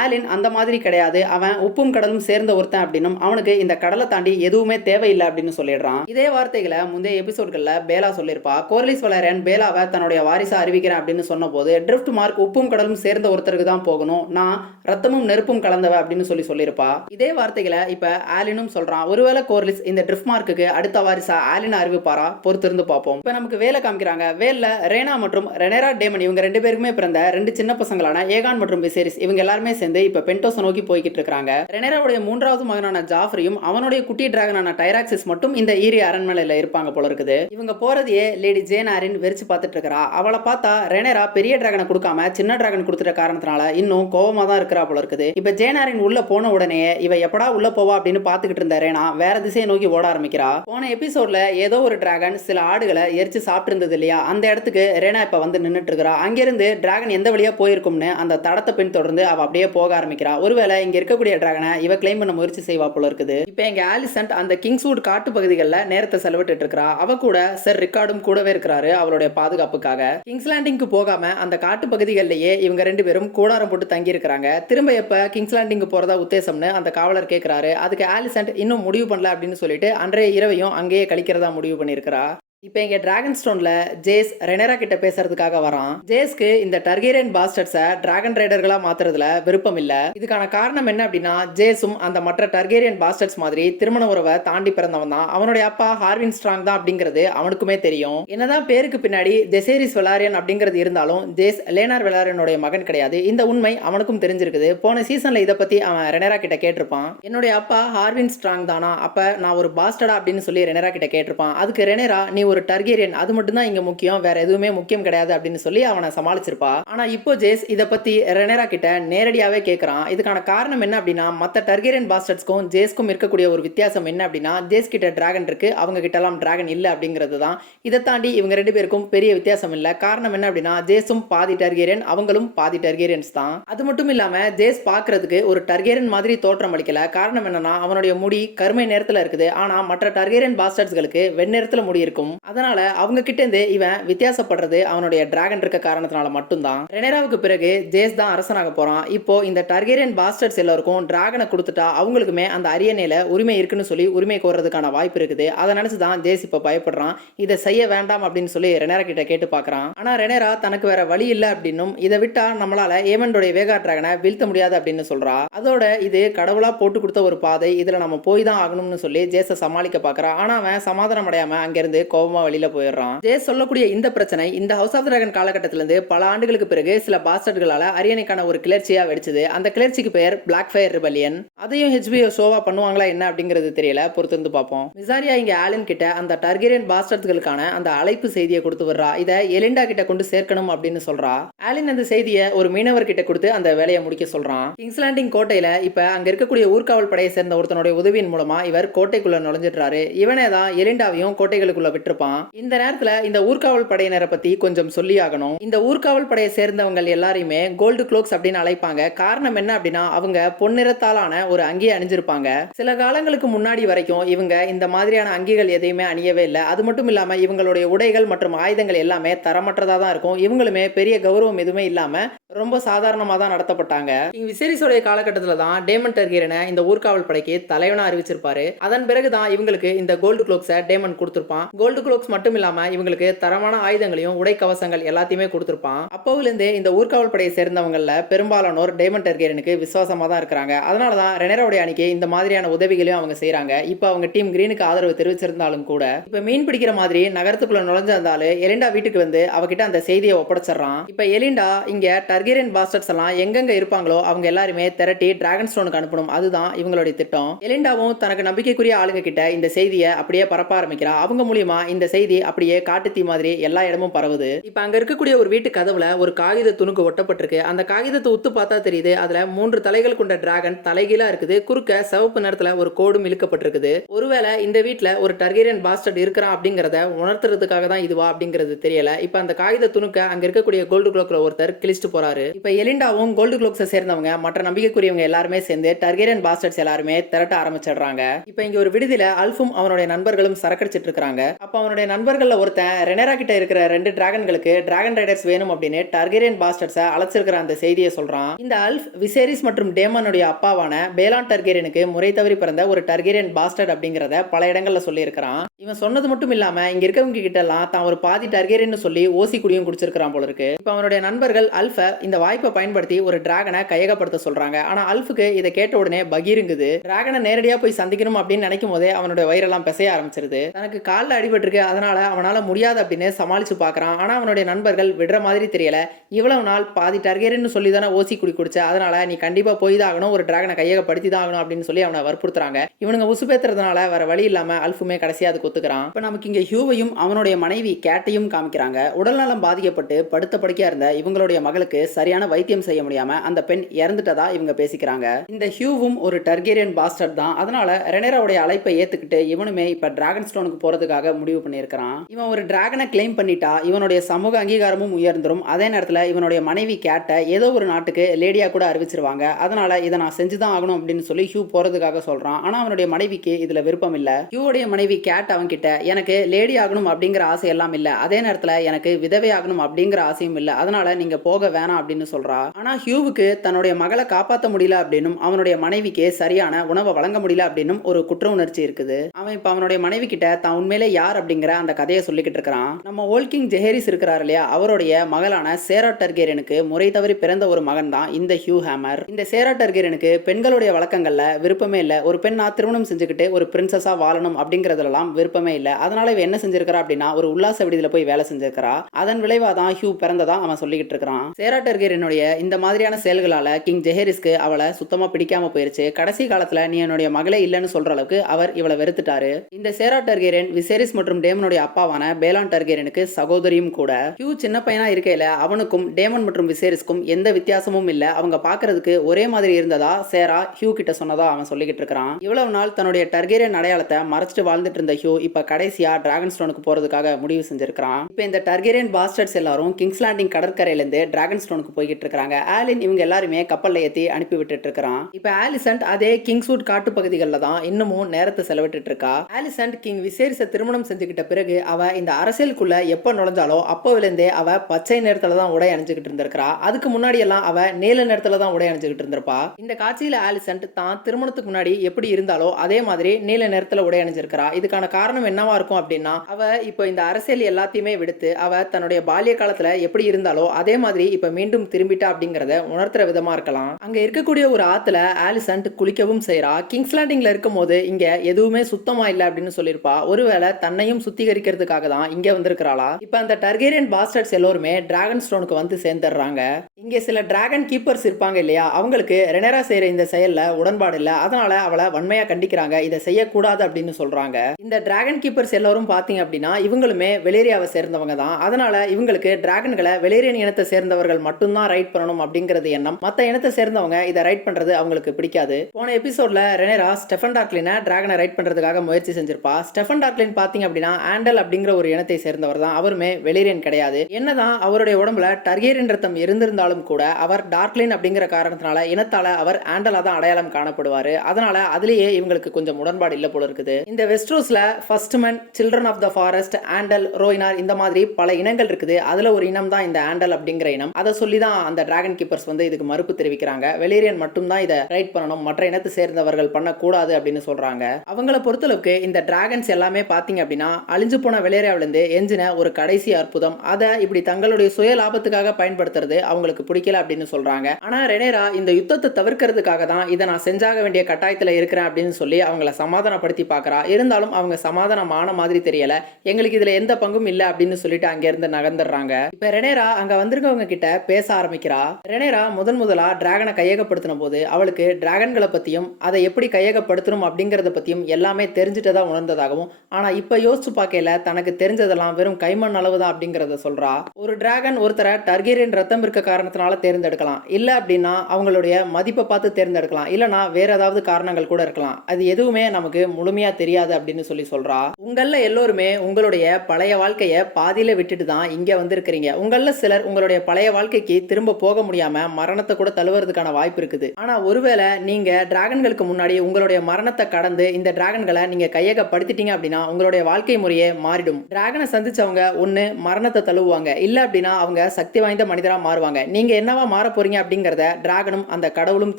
ஆலின் அந்த மாதிரி கிடையாது, அவன் உப்பும் கடலும் சேர்ந்த ஒருத்தன் அப்படின்னும், அவனுக்கு இந்த கடலை தாண்டி எதுவுமே தேவையில்லை அப்படின்னு சொல்லிடுறான். இதே வார்த்தைகளை முந்தைய எபிசோட்கள்ல பேலா சொல்லியிருப்பா. கோர்லிஸ் வலாரன் பேலாவை தன்னுடைய வாரிசா அறிவிக்கிறேன் அப்படின்னு சொன்ன போது ட்ரிஃப்ட் மார்க் உப்பும் கடலும் சேர்ந்த ஒருத்தருக்கு தான் போகணும், நான் ரத்தமும் நெருப்பும் கலந்தவ அப்படின்னு சொல்லியிருப்பா. இதே வார்த்தைகளை இப்ப ஆலினும் சொல்றான். ஒருவேளை கோர்லிஸ் இந்த ட்ரிஃப்ட் மார்க்குக்கு அடுத்த வாரிசா ஆலின் அறிவிப்பாரா, பொறுத்திருந்து பார்ப்போம். இப்ப நமக்கு வேலை காமிக்கிறாங்க. வேல்ல ரேனா மற்றும் ரெனேரா டேமன் இவங்க ரெண்டு பேருக்குமே பிறந்த ரெண்டு சின்ன பசங்களான ஏகான் மற்றும் விசேரிஸ் இவங்க எல்லாருமே சேர்ந்து இப்ப பென்டோஸ் நோக்கி போய்கிட்டு இருக்காங்க. ரெனேராவுடைய மூன்றாவது மகனான ஜாஃப்ரியும் அவனுடைய குட்டி டிராகனான டைராக்சிஸ் மட்டும் இந்த ஈரி அரண்மனையில இருப்பாங்க போல இருக்குது. இவங்க போறதையே லேடி ஜேன் ஆரின் வெறிச்சு பார்த்துட்டு இருக்கா. அவளை பார்த்தா ரெனேரா பெரிய டிராகனை கொடுக்காம சின்ன டிராகன் கொடுத்துட்ட காரணத்தினால இன்னும் கோவமா தான் இருக்கிறா போல இருக்குது. இப்ப ஜேன் ஆரின் உள்ள போன உடனே இவ எப்படா உள்ள போவா அப்படின்னு பாத்துக்கிட்டு இருந்த ரேனா வேற திசையை நோக்கி ஓட ஆரம்பிக்கிறா. போன எபிசோட்ல ஏதோ ஒரு டிராகன் சில ஆடுகளை எரிச்சு சாப்பிட்டு இருந்தது இல்லையா, அந்த இடத்துக்கு ரேனா இப்ப வந்து நின்னுட்டு இருக்கா. அங்கிருந்து டிராகன் எந்த வழியா போயிருக்கும்னு அந்த தடத்தை பின் தொடர்ந்து அவ அப்படியே போக ஆரம்பிக்கிறா. ஒருவேளை இங்க இருக்கக்கூடிய டிராகனை இவ கிளைம் பண்ண முயற்சி செய்வா போல இருக்குது. இப்ப எங்க ஆலிசன்ட் அந்த கிங்ஸ்வுட் காட்டு பகுதிகளில் நேரத்தை செலவிட்டு இருக்கா. அவ கூட சர் ரிக்கார்டும் கூடவே இருக்கிறாரு அவளுடைய பாதுகாப்புக்காக. கிங்ஸ் லேண்டிங்க்கு போகாம அந்த காட்டு பகுதிகளிலேயே இவங்க ரெண்டு பேரும் கூடாரம் போட்டு தங்கி இருக்கிறாங்க. திரும்ப எப்ப கிங்ஸ் லேண்டிங்க்கு போறதா உத்தேசம்னு அந்த காவலர் கேட்கிறாரு. அதுக்கு ஆலிசன்ட் இன்னும் முடிவு பண்ணல அப்படின்னு சொல்லிட்டு அன்றைய இரவையும் அங்கேயே கழிக்கிறதா முடிவு பண்ணியிருக்கிறா. இப்போ இங்கே டிராகன் ஸ்டோன்ல ஜேஸ் ரெனேரா கிட்ட பேசுறதுக்காக வரான். ஜேஸ்க்கு இந்த டர்கேரியன் பாஸ்டர்ஸை டிராகன் ரைடர்களா மாத்துறதுல விருப்பம் இல்ல. இதுக்கான காரணம் என்ன அப்படின்னா, ஜேஸும் அந்த மற்ற டர்கேரியன் பாஸ்டர்ஸ் மாதிரி திருமண உறவை தாண்டி பிறந்தவன் தான். அவனுடைய அப்பா ஹார்வின் ஸ்ட்ராங் தான் அப்படிங்கிறது அவனுக்குமே தெரியும். என்னதான் பேருக்கு பின்னாடி ஜெசேரிஸ் வெலாரியன் அப்படிங்கிறது இருந்தாலும் ஜேஸ் லேனார் வெலாரியனுடைய மகன் கிடையாது. இந்த உண்மை அவனுக்கும் தெரிஞ்சிருக்குது. போன சீசன்ல இதை பத்தி அவன் ரெனேரா கிட்ட கேட்டிருப்பான். என்னுடைய அப்பா ஹார்வின் ஸ்ட்ராங் தானா, அப்ப நான் ஒரு பாஸ்டர்டா அப்படின்னு சொல்லி ரெனேரா கிட்ட கேட்டிருப்பான். அதுக்கு ரெனேரா நீ ஒரு டர்கேரியன், அது மட்டும் தான் இங்க முக்கியம், வேற எதுவுமே முக்கியம் கிடையாது அப்படின்னு சொல்லி அவனை சமாளிச்சிருப்பா. ஆனா இப்போ ஜேஸ் இத பத்தி ரெனேரா கிட்ட நேரடியாவே கேக்குறான். இதுக்கான காரணம் என்ன அப்படின்னா, மத்த டர்கேரியன் பாஸ்டர்ஸ்க்கும் ஜேஸ்க்கும் இருக்கக்கூடிய ஒரு வித்தியாசம் என்ன அப்படின்னா, ஜேஸ் கிட்ட டிராகன் இருக்கு, அவங்க கிட்ட எல்லாம் டிராகன் இல்ல அப்படிங்கிறது தான். இதை தாண்டி இவங்க ரெண்டு பேருக்கும் பெரிய வித்தியாசம் இல்ல. காரணம் என்ன அப்படின்னா, ஜேஸும் பாதி டர்கேரியன், அவங்களும் பாதி டர்கேரியன்ஸ் தான். அது மட்டும் இல்லாம ஜேஸ் பாக்குறதுக்கு ஒரு டர்கேரியன் மாதிரி தோற்றம் அளிக்கல. காரணம் என்னன்னா, அவனுடைய முடி கருமை நேரத்துல இருக்குது. ஆனா மற்ற டர்கேரியன் பாஸ்டர்ஸ்களுக்கு வெண்ணிறத்துல முடி இருக்கும். அதனால அவங்க கிட்ட இருந்து இவன் வித்தியாசப்படுறது அவனுடைய டிராகன் இருக்க காரணத்தினால மட்டும்தான். ரெனேராவுக்கு பிறகு ஜேஸ் தான் அரசனாக போறான். இப்போ இந்த டர்கேரியன் பாஸ்டர்ஸ் எல்லாருக்கும் டிராகனை கொடுத்துட்டா அவங்களுக்குமே அந்த அரியணையில உரிமை இருக்குன்னு சொல்லி உரிமை கோர்றதுக்கான வாய்ப்பு இருக்குது. அதை நினைச்சுதான் ஜேஸ் இப்ப பயப்படுறான். இதை செய்ய வேண்டாம் அப்படின்னு சொல்லி ரெனேரா கிட்ட கேட்டு பாக்குறான். ஆனா ரெனேரா தனக்கு வேற வழி இல்ல அப்படின்னும், இதை விட்டா நம்மளால ஏமண்டோடைய வேகா டிராகனை வீழ்த்த முடியாது அப்படின்னு சொல்றா. அதோட இது கடவுளா போட்டு கொடுத்த ஒரு பாதை, இதுல நம்ம போய் தான் ஆகணும்னு சொல்லி ஜேஸை சமாளிக்க பாக்குறா. ஆனா அவன் சமாதானம் அடையாம அங்கிருந்து கோபமா வெளியில போயிடுறான். ஜேஸ் சொல்லக்கூடிய இந்த பிரச்சனை இந்த ஹவுஸ் ஆஃப் டிராகன் காலகட்டத்திலிருந்து பல ஆண்டுகளுக்கு பிறகு சில பாஸ்டர்களால அரியணைக்கான ஒரு கிளர்ச்சியா வெடிச்சது. அந்த கிளர்ச்சிக்கு பெயர் பிளாக் ஃபயர் ரிபல்லியன். அதையும் HBO ஷோவா பண்ணுவாங்களா என்ன அப்படிங்கிறது தெரியல, பொறுத்திருந்து பார்ப்போம். மிசாரியா இங்க ஆலின் கிட்ட அந்த டர்கேரியன் பாஸ்டர்களுக்கான அந்த அழைப்பு செய்தியை கொடுத்து வர்றா. இதை எலிண்டா கிட்ட கொண்டு சேர்க்கணும் அப்படின்னு சொல்றா. ஆலின் அந்த செய்தியை ஒரு மீனவர் கிட்ட கொடுத்து அந்த வேலையை முடிக்க சொல்றான். கிங்ஸ் லேண்டிங் கோட்டையில இப்ப அங்க இருக்கக்கூடிய ஊர்காவல் படையை சேர்ந்த ஒருத்தனுடைய உதவியின் மூலமா இவர் கோட்டைக்குள்ள நுழைஞ்சிடுறாரு. இவனே தான் எலிண்டாவையும் கோட்டைகளுக்குள்ள விட்டுருப்பான். இந்த நேரத்துல இந்த ஊர்காவல் படையினரை பத்தி கொஞ்சம் சொல்லி ஆகணும். இந்த ஊர்காவல் படையை சேர்ந்தவங்க எல்லாரையுமே கோல்டு க்ளோக்ஸ் அப்படின்னு அழைப்பாங்க. காரணம் என்ன அப்படின்னா, அவங்க பொன்னிறத்தாலான ஒரு அங்கியை அணிஞ்சிருப்பாங்க. சில காலங்களுக்கு முன்னாடி வரைக்கும் இவங்க இந்த மாதிரியான அங்கிகள் எதையுமே அணியவே இல்லை. அது மட்டும் இல்லாம இவங்களுடைய உடைகள் மற்றும் ஆயுதங்கள் எல்லாமே தரமற்றதா தான் இருக்கும். இவங்களுமே பெரிய கௌரவம் எதுவுமே இல்லாம ரொம்ப சாதாரணமா தான் நடத்தப்பட்டாங்க. விசேரிஸோடைய காலகட்டத்தில் தான் டேமன் டர்கேரியனை இந்த ஊர்காவல் படைக்கு தலைவனா அறிவிச்சிருப்பாரு. அதன் பிறகுதான் இவங்களுக்கு இந்த கோல்டு க்ளோக்ஸை டேமன் கொடுத்திருப்பான். கோல்டு குளோக்ஸ் மட்டும் இல்லாம இவங்களுக்கு தரமான ஆயுதங்களையும் உடை கவசங்கள் எல்லாத்தையுமே கொடுத்திருப்பான். அப்போவிலிருந்தே இந்த ஊர்காவல் படையை சேர்ந்தவங்கள்ல பெரும்பாலானோர் டேமன் டார்கெரியனுக்கு விசுவாசமா தான் இருக்கிறாங்க. அதனாலதான் ரெனேராவுடைய அணிக்கு இந்த மாதிரியான உதவிகளையும் அவங்க செய்யறாங்க. இப்ப அவங்க டீம் கிரீனுக்கு ஆதரவு தெரிவிச்சிருந்தாலும் கூட இப்ப மீன் பிடிக்கிற மாதிரி நகரத்துக்குள்ள நுழைஞ்சிருந்தாலும் எலிண்டா வீட்டுக்கு வந்து அவகிட்ட அந்த செய்தியை ஒப்படைச்சிடறான். இப்ப எலிண்டா இங்க டார்கெரியன் பாஸ்டர்ஸ் எல்லாம் எங்கெங்க இருப்பாங்களோ அவங்க எல்லாருமே திரட்டி டிராகன் ஸ்டோனுக்கு அனுப்பணும். அதுதான் இவங்களுடைய திட்டம். எலிண்டாவும் தனக்கு நம்பிக்கைக்குரிய ஆளுங்க கிட்ட இந்த செய்தியை அப்படியே பரப்ப ஆரம்பிக்கிறா. அவங்க மூலியமா இந்த செய்தி அப்படியே காட்டுத்தீ மாதிரி எல்லா இடமும் பரவுது. இப்ப அங்க இருக்கக்கூடிய ஒரு வீட்டு கதவுல ஒரு காகித துணுக்கு ஒட்டப்பட்டிருக்கு. அந்த காகிதத்தை உத்து பார்த்தா தெரியுது அதுல 3 தலைகள் கொண்ட டிராகன் தலைகீழா இருக்குது. குறுக்க சிவப்பு நேரத்துல ஒரு கோடும் இழுக்கப்பட்டிருக்குது. ஒருவேளை இந்த வீட்டுல ஒரு டார்கெரியன் பாஸ்டர்ட் இருக்கிறான் அப்படிங்கறத உணர்த்துறதுக்காக தான் இதுவா அப்படிங்கிறது தெரியல. இப்ப அந்த காகித துணுக்க அங்க இருக்கக்கூடிய கோல்டு குளோக்ல ஒருத்தர் கிழிச்சிட்டு போறாரு. இப்ப எலிண்டாவும் கோல்டு குளோக்ஸை சேர்ந்தவங்க மற்ற நம்பிக்கைக்குரியவங்க எல்லாருமே சேர்ந்து டார்கெரியன் பாஸ்டர்ட்ஸ் எல்லாருமே திரட்ட ஆரம்பிச்சிடுறாங்க. இப்ப இங்க ஒரு விடுதியில அல்ஃபும் அவனுடைய நண்பர்களும் சரக்கடிச்சிட்டு இருக்காங்க. அப்ப அவனுடைய நண்பர்கள்ல ஒருத்தன் ரெனேரா கிட்ட இருக்கிற 2 டிராகன்களுக்கு டிராகன் ரைடர்ஸ் வேணும் அப்படின்னு டார்கெரியன் பாஸ்டர்ட்ஸை அழைச்சிருக்கிற அந்த செய்தியை சொல்றான். இந்த அல்ஃப் விசேரிஸ் மற்றும் டேமனுடைய அப்பாவான பேலான் டார்கெரியனுக்கு முறை தவறி பிறந்த ஒரு டார்கெரியன் பாஸ்டர்ட் அப்படிங்கறத பல இடங்கள்ல சொல்லி இருக்கிறான். இவன் சொன்னது மட்டும் இல்லாம இங்க இருக்கவங்க கிட்ட எல்லாம் தான் ஒரு பாதி டார்கெரியன் சொல்லி ஓசி குடியும் குடிச்சிருக்கான் போல இருக்கு. இப்ப அவனுடைய நண்பர்கள் அல்ஃப இந்த வாய்ப்பை பயன்படுத்தி ஒரு டிராகனை கையகப்படுத்த சொல்றாங்க. ஆனா அல்ஃபுக்கு இதை கேட்ட உடனே பகீருங்குது. டிராகனை நேரடியா போய் சந்திக்கணும் அப்படின்னு நினைக்கும் போதே அவனுடைய வயிறெல்லாம் பிசைய ஆரம்பிச்சிருது. தனக்கு காலில் அடிபட்டிருக்கு, அதனால அவனால முடியாது அப்படின்னு சமாளிச்சு பாக்குறான். ஆனா அவனுடைய நண்பர்கள் விடுற மாதிரி தெரியல. இவ்வளவு நாள் பாதி டார்கெரியன் சொல்லி தானே ஓசி குடி குடிச்ச, அதனால நீ கண்டிப்பா போய் தான் ஆகணும், ஒரு டிராகனை கையகப்படுத்தி தான் ஆகணும் அப்படின்னு சொல்லி அவனை வற்புறுத்துறாங்க. இவனுங்க உசுப்பேத்துறதுனால வர வழி இல்லாம அல்ஃபுமே கடைசியா அதுக்கு ஒத்துக்கிறான். இப்ப நமக்கு இங்க ஹியூவையும் அவனுடைய மனைவி கேட்டையும் காமிக்கிறாங்க. உடல்நலம் பாதிக்கப்பட்டு படுத்த படுக்கையா இருந்த இவங்களுடைய மகளுக்கு சரியான வைத்தியம் செய்ய முடியாம அந்த பெண் இறந்துட்டதா இவங்க பேசிக்கிறாங்க. இந்த ஹியூவும் ஒரு டார்கெரியன் பாஸ்டர்ட் தான். அதனால ரெனேராவுடைய அழைப்பை ஏத்துக்கிட்டு இவனுமே இப்ப டிராகன் ஸ்டோனுக்கு போறதுக்காக முடிவு பண்ணியிருக்கிறான். இவன் ஒரு டிராகனை கிளைம் பண்ணிட்டா இவனுடைய சமூக அங்கீகாரமும் உயர்ந்துரும். அதே நேரத்துல இவனுடைய மனைவி கேட்டை ஏதோ ஒரு நாட்டுக்கு லேடியா கூட அறிவிச்சிருவாங்க. அதனால இதை நான் செஞ்சுதான் ஆகணும் அப்படின்னு சொல்லி ஹியூ போறதுக்காக சொல்றான். ஆனா அவனுடைய மனைவிக்கு இதுல விருப்பம் இல்ல. ஹியூவுடைய மனைவி கேட் அவன் கிட்ட எனக்கு லேடி ஆகணும் அப்படிங்கிற ஆசை எல்லாம் இல்ல, அதே நேரத்துல எனக்கு விதவை ஆகணும் அப்படிங்கிற ஆசையும் இல்ல, அதனால நீங்க போக வேணாம் அப்படின்னு சொல்றா. ஆனா ஹியூவுக்கு தன்னுடைய மகளை காப்பாற்ற முடியல அப்படின்னும் அவனுடைய மனைவிக்கு சரியான உணவை வழங்க முடியல அப்படின்னும் ஒரு குற்ற உணர்ச்சி இருக்குது. அவன் இப்ப அவனுடைய மனைவி கிட்ட தான் உண்மையிலே யார் அப்படிங்கிற அந்த கதையை சொல்லிக்கிட்டு இருக்கிறான். நம்ம ஓல்ட் கிங் ஜெஹேரிஸ் இருக்கிறார் இல்லையா, அவருடைய மகளான சேரா டார்கெரியனுக்கு முறை தவறி பிறந்த ஒரு மகன் தான் இந்த ஹியூ ஹேமர். இந்த சேரா டார்கெரியனுக்கு பெண்களுடைய வழக்கங்கள்ல விருப்பமே இல்ல. ஒரு பெண்ணா திருமணம் செஞ்சுக்கிட்டு ஒரு பிரின்சஸா வாழணும் அப்படிங்கறதுலாம் விருப்பமே இல்ல. அதனால இவ என்ன செஞ்சிருக்கிறா அப்படின்னா ஒரு உல்லாச விடுதியில போய் வேலை செஞ்சிருக்கிறா. அதன் விளைவா தான் ஹியூ பிறந்ததா அவன் சொல்லிக்கிட்டு இருக்கிறான். சேரா டார்கெரியனுடைய இந்த மாதிரியான செயல்களால கிங் ஜெஹேரிஸ்க்கு அவளை சுத்தமா பிடிக்காம போயிருச்சு. கடைசி காலத்துல நீ என்னுடைய மகளே இல்லைன்னு சொல்ற அளவுக்கு அவர் இவளை வெறுத்துட்டாரு. இந்த சேரா டார்கெரியன் விசேரிஸ் மற்றும் டேமனுடைய அப்பாவான பேலான் டார்கெரியனுக்கு சகோதரியும் கூட. ஹியூ சின்ன பையனா இருக்கையில அவனுக்கும் டேமன் மற்றும் விசேரிஸ்க்கும் எந்த வித்தியாசமும் இல்ல, அவங்க பாக்குறதுக்கு ஒரே மாதிரி இருந்ததா சேரா ஹியூ கிட்ட சொன்னதா அவன் சொல்லிக்கிட்டு இருக்கிறான். இவ்வளவு நாள் தன்னுடைய டார்கெரியன் அடையாளத்தை மறைச்சிட்டு வாழ்ந்துட்டு இருந்த ஹியூ இப்ப கடைசியா டிராகன் ஸ்டோனுக்கு போறதுக்காக முடிவு செஞ்சிருக்கான். இப்ப இந்த டார்கெரியன் பாஸ்டர்ட்ஸ் எல்லாரும் கிங்ஸ் லேண்டிங் கடற்கரையில இருந்து டிராகன் ஸ்டோனுக்கு போய்கிட்டு இருக்காங்க. ஆலின் இவங்க எல்லாருமே கப்பல்ல ஏத்தி அனுப்பி விட்டுட்டு இருக்கான். இப்ப ஆலிசன்ட் அதே கிங்ஸ்வுட் காட்டு பகுதிகளில் தான் இன்னமும் நேரத்தை செலவிட்டு இருக்கா. ஆலிசன்ட் கிங் விசேரிஸை திருமணம் செஞ்சுக்கிட்ட பிறகு அவ இந்த அரசியலுக்குள்ள எப்ப நுழைஞ்சாலோ அப்போவிலிருந்தே அவ பச்சை நேரத்துல தான் உடை அணிஞ்சுக்கிட்டு இருந்திருக்கா. அதுக்கு முன்னாடி எல்லாம் அவ நீல நேரத்துல தான் உடை அணிஞ்சுக்கிட்டு இருந்திருப்பா. இந்த காட்சியில ஆலிசன்ட் தான் திருமணத்துக்கு முன்னாடி எப்படி இருந்தாலோ அதே மாதிரி நீல நேரத்துல உடை அணிஞ்சிருக்கிறா. இதுக்கான காரணம் என்னவா இருக்கும் அப்படின்னா அவ இப்போ இந்த அரசியல் எல்லாத்தையுமே விடுத்து அவ தன்னுடைய பால்ய காலத்துல எப்படி இருந்தாலோ அதே மாதிரி இப்ப மீண்டும் திரும்பிட்டா அப்படிங்கறத உணர்த்துற விதமா இருக்கலாம். அங்க இருக்கக்கூடிய ஒரு ஆத்துல ஆலிசன்ட் குளிக்கவும் செய்யறா. கிங்ஸ் லேண்டிங்ல இருக்கும் போது இங்க எதுவுமே சுத்தமா இல்ல அப்படின்னு சொல்லியிருப்பா. ஒருவேளை தன்னையும் சுத்திகரிக்கிறதுக்காக தான் இங்க வந்திருக்கிறாளா. இப்ப அந்த டார்கெரியன் பாஸ்டர்ட்ஸ் எல்லாருமே டிராகன் ஸ்டோனுக்கு வந்து சேர்ந்துடுறாங்க. இங்க சில டிராகன் கீப்பர்ஸ் இருப்பாங்க இல்லையா, அவங்களுக்கு ரெனேரா செய்யற இந்த செயல்ல உடன்பாடு இல்ல. அதனால அவளை வன்மையா கண்டிக்கிறாங்க. இதை செய்யக்கூடாது அப்படின்னு சொல்றாங்க. இந்த டிராகன் கீப்பர்ஸ் எல்லாரும் பாத்தீங்க அப்படின்னா இவங்களுமே வெலேரியாவை சேர்ந்தவங்க தான். அதனால இவங்களுக்கு டிராகன்களை வெலேரியன் இனத்தை சேர்ந்தவர்கள் மட்டும்தான் ரைட் பண்ணணும் அப்படிங்கிறது எண்ணம். மத்த இனத்தை சேர்ந்தவங்க இதை ரைட் பண்றது அவங்களுக்கு பிடிக்காது. போன எபிசோட்ல ரெனேரா ஸ்டெஃபன் டார்க்லினை டிராகனை ரைட் பண்றதுக்காக முயற்சி செஞ்சிருப்பா. ஸ்டெஃபன் டார்க்லின் பாத்தீங்க அப்படின்னா ஆண்டல் அப்படிங்கிற ஒரு இனத்தை சேர்ந்தவர் தான். அவருமே வெலேரியன் கிடையாது. என்னதான் அவருடைய உடம்புல டார்கெரியன் ரத்தம் இருந்திருந்தாலும் கூட அவர் டார்க்லின் அப்படிங்கிற காரணத்தினால இனத்தால அவர் ஆண்டலா தான் அடையாளம் காணப்படுவாரு. அதனால அதுலயே இவங்களுக்கு கொஞ்சம் உடன்பாடு இல்ல போல இருக்குது. இந்த வெஸ்ட்ரோஸ்ல ஃபர்ஸ்ட்மன், சில்ட்ரன் ஆஃப் த ஃபாரஸ்ட், ஆண்டல், ரோயினார் இந்த மாதிரி பல இனங்கள் இருக்குது. அதுல ஒரு இனம் தான் இந்த ஆண்டல் அப்படிங்கிற இனம். அதை சொல்லி தான் அந்த டிராகன் கீப்பர்ஸ் வந்து இதுக்கு மறுப்பு தெரிவிக்கிறாங்க. வெலேரியன் மட்டும் தான் இதை ரைட் பண்ணணும், மற்ற இனத்தை சேர்ந்தவர்கள் பண்ணக்கூடாது அப்படின்னு சொல்றாங்க. அவங்கள பொறுத்தளவுக்கு இந்த டிராகன்ஸ் எல்லாமே பாத்தீங்க அப்படின்னா அழிஞ்சு போன வெலேரியாவிலிருந்து எஞ்சின ஒரு கடைசி அற்புதம். அதை இப்படி தங்களுடைய சுய லாபத்துக்காக பயன்படுத்துறது அவங்களுக்கு பிடிக்கல அப்படின்னு சொல்றாங்க. ஆனா ரெனேரா இந்த யுத்தத்தை தவிர்க்கிறதுக்காக தான் இதை நான் செஞ்சாக வேண்டிய கட்டாயத்துல இருக்கிறேன் அப்படின்னு சொல்லி அவங்கள சமாதானப்படுத்தி பார்க்கறா. இருந்தாலும் அவங்க சமாதானமான மாதிரி தெரியல. எங்களுக்கு இதுல எந்த பங்கும் இல்ல அப்படின்னு சொல்லிட்டு அங்க இருந்து நகர்ந்துடுறாங்க. இப்ப ரெனேரா அங்க வந்திருக்கவங்க கிட்ட பேச ஆரம்பிக்கிறா. ரெனேரா முதலா டிராகனை கையகப்படுத்தின போது அவளுக்கு டிராகன்களை பத்தியும் அதை எப்படி கையகப்படுத்தணும் அப்படிங்கறத பத்தியும் எல்லாமே தெரிஞ்சுட்டதா உணர்ந்ததாகவும், ஆனா இப்ப யோசிச்சு பார்க்கல தனக்கு தெரிஞ்சதெல்லாம் வெறும் கைமண் அளவுதான் அப்படிங்கறத சொல்றா. ஒரு டிராகன் ஒருத்தரை டார்கெரியன் ரத்தம் இருக்க காரணத்தினால தேர்ந்தெடுக்கலாம், இல்ல அப்படின்னா அவங்களுடைய மதிப்பை பார்த்து தேர்ந்தெடுக்கலாம், இல்லனா வேற ஏதாவது காரணங்கள் கூட இருக்கலாம். அது எதுவுமே நமக்கு முழுமையா தெரியாது அப்படின்னு சொல்லி சொல்றா. உங்கள எல்லோருமே உங்களுடைய பழைய வாழ்க்கைய பாதியில விட்டுட்டு தான் இங்க வந்திருக்கிறீங்க. உங்கள சிலர் உங்களுடைய பழைய வாழ்க்கைக்கு திரும்ப போக முடியாம மரணத்தை கூட தழுவுறதுக்கான வாய்ப்பு இருக்குது. ஆனா ஒருவேளை நீங்க டிராகன்களுக்கு முன்னாடி உங்களுடைய மரணத்தை கடந்து இந்த டிராகன்களை நீங்க கையகப்படுத்திட்டீங்க அப்படின்னா உங்களுடைய வாழ்க்கை முறையே மாறிடும். டிராகனை சந்திச்சவங்க ஒண்ணு மரணத்தை தழுவுவாங்க, இல்ல அப்படின்னா அவங்க சக்தி வாய்ந்த மனிதரா மாறுவாங்க. நீங்க என்னவா மாற போறீங்க அப்படிங்கறத டிராகனும் அந்த கடவுளும்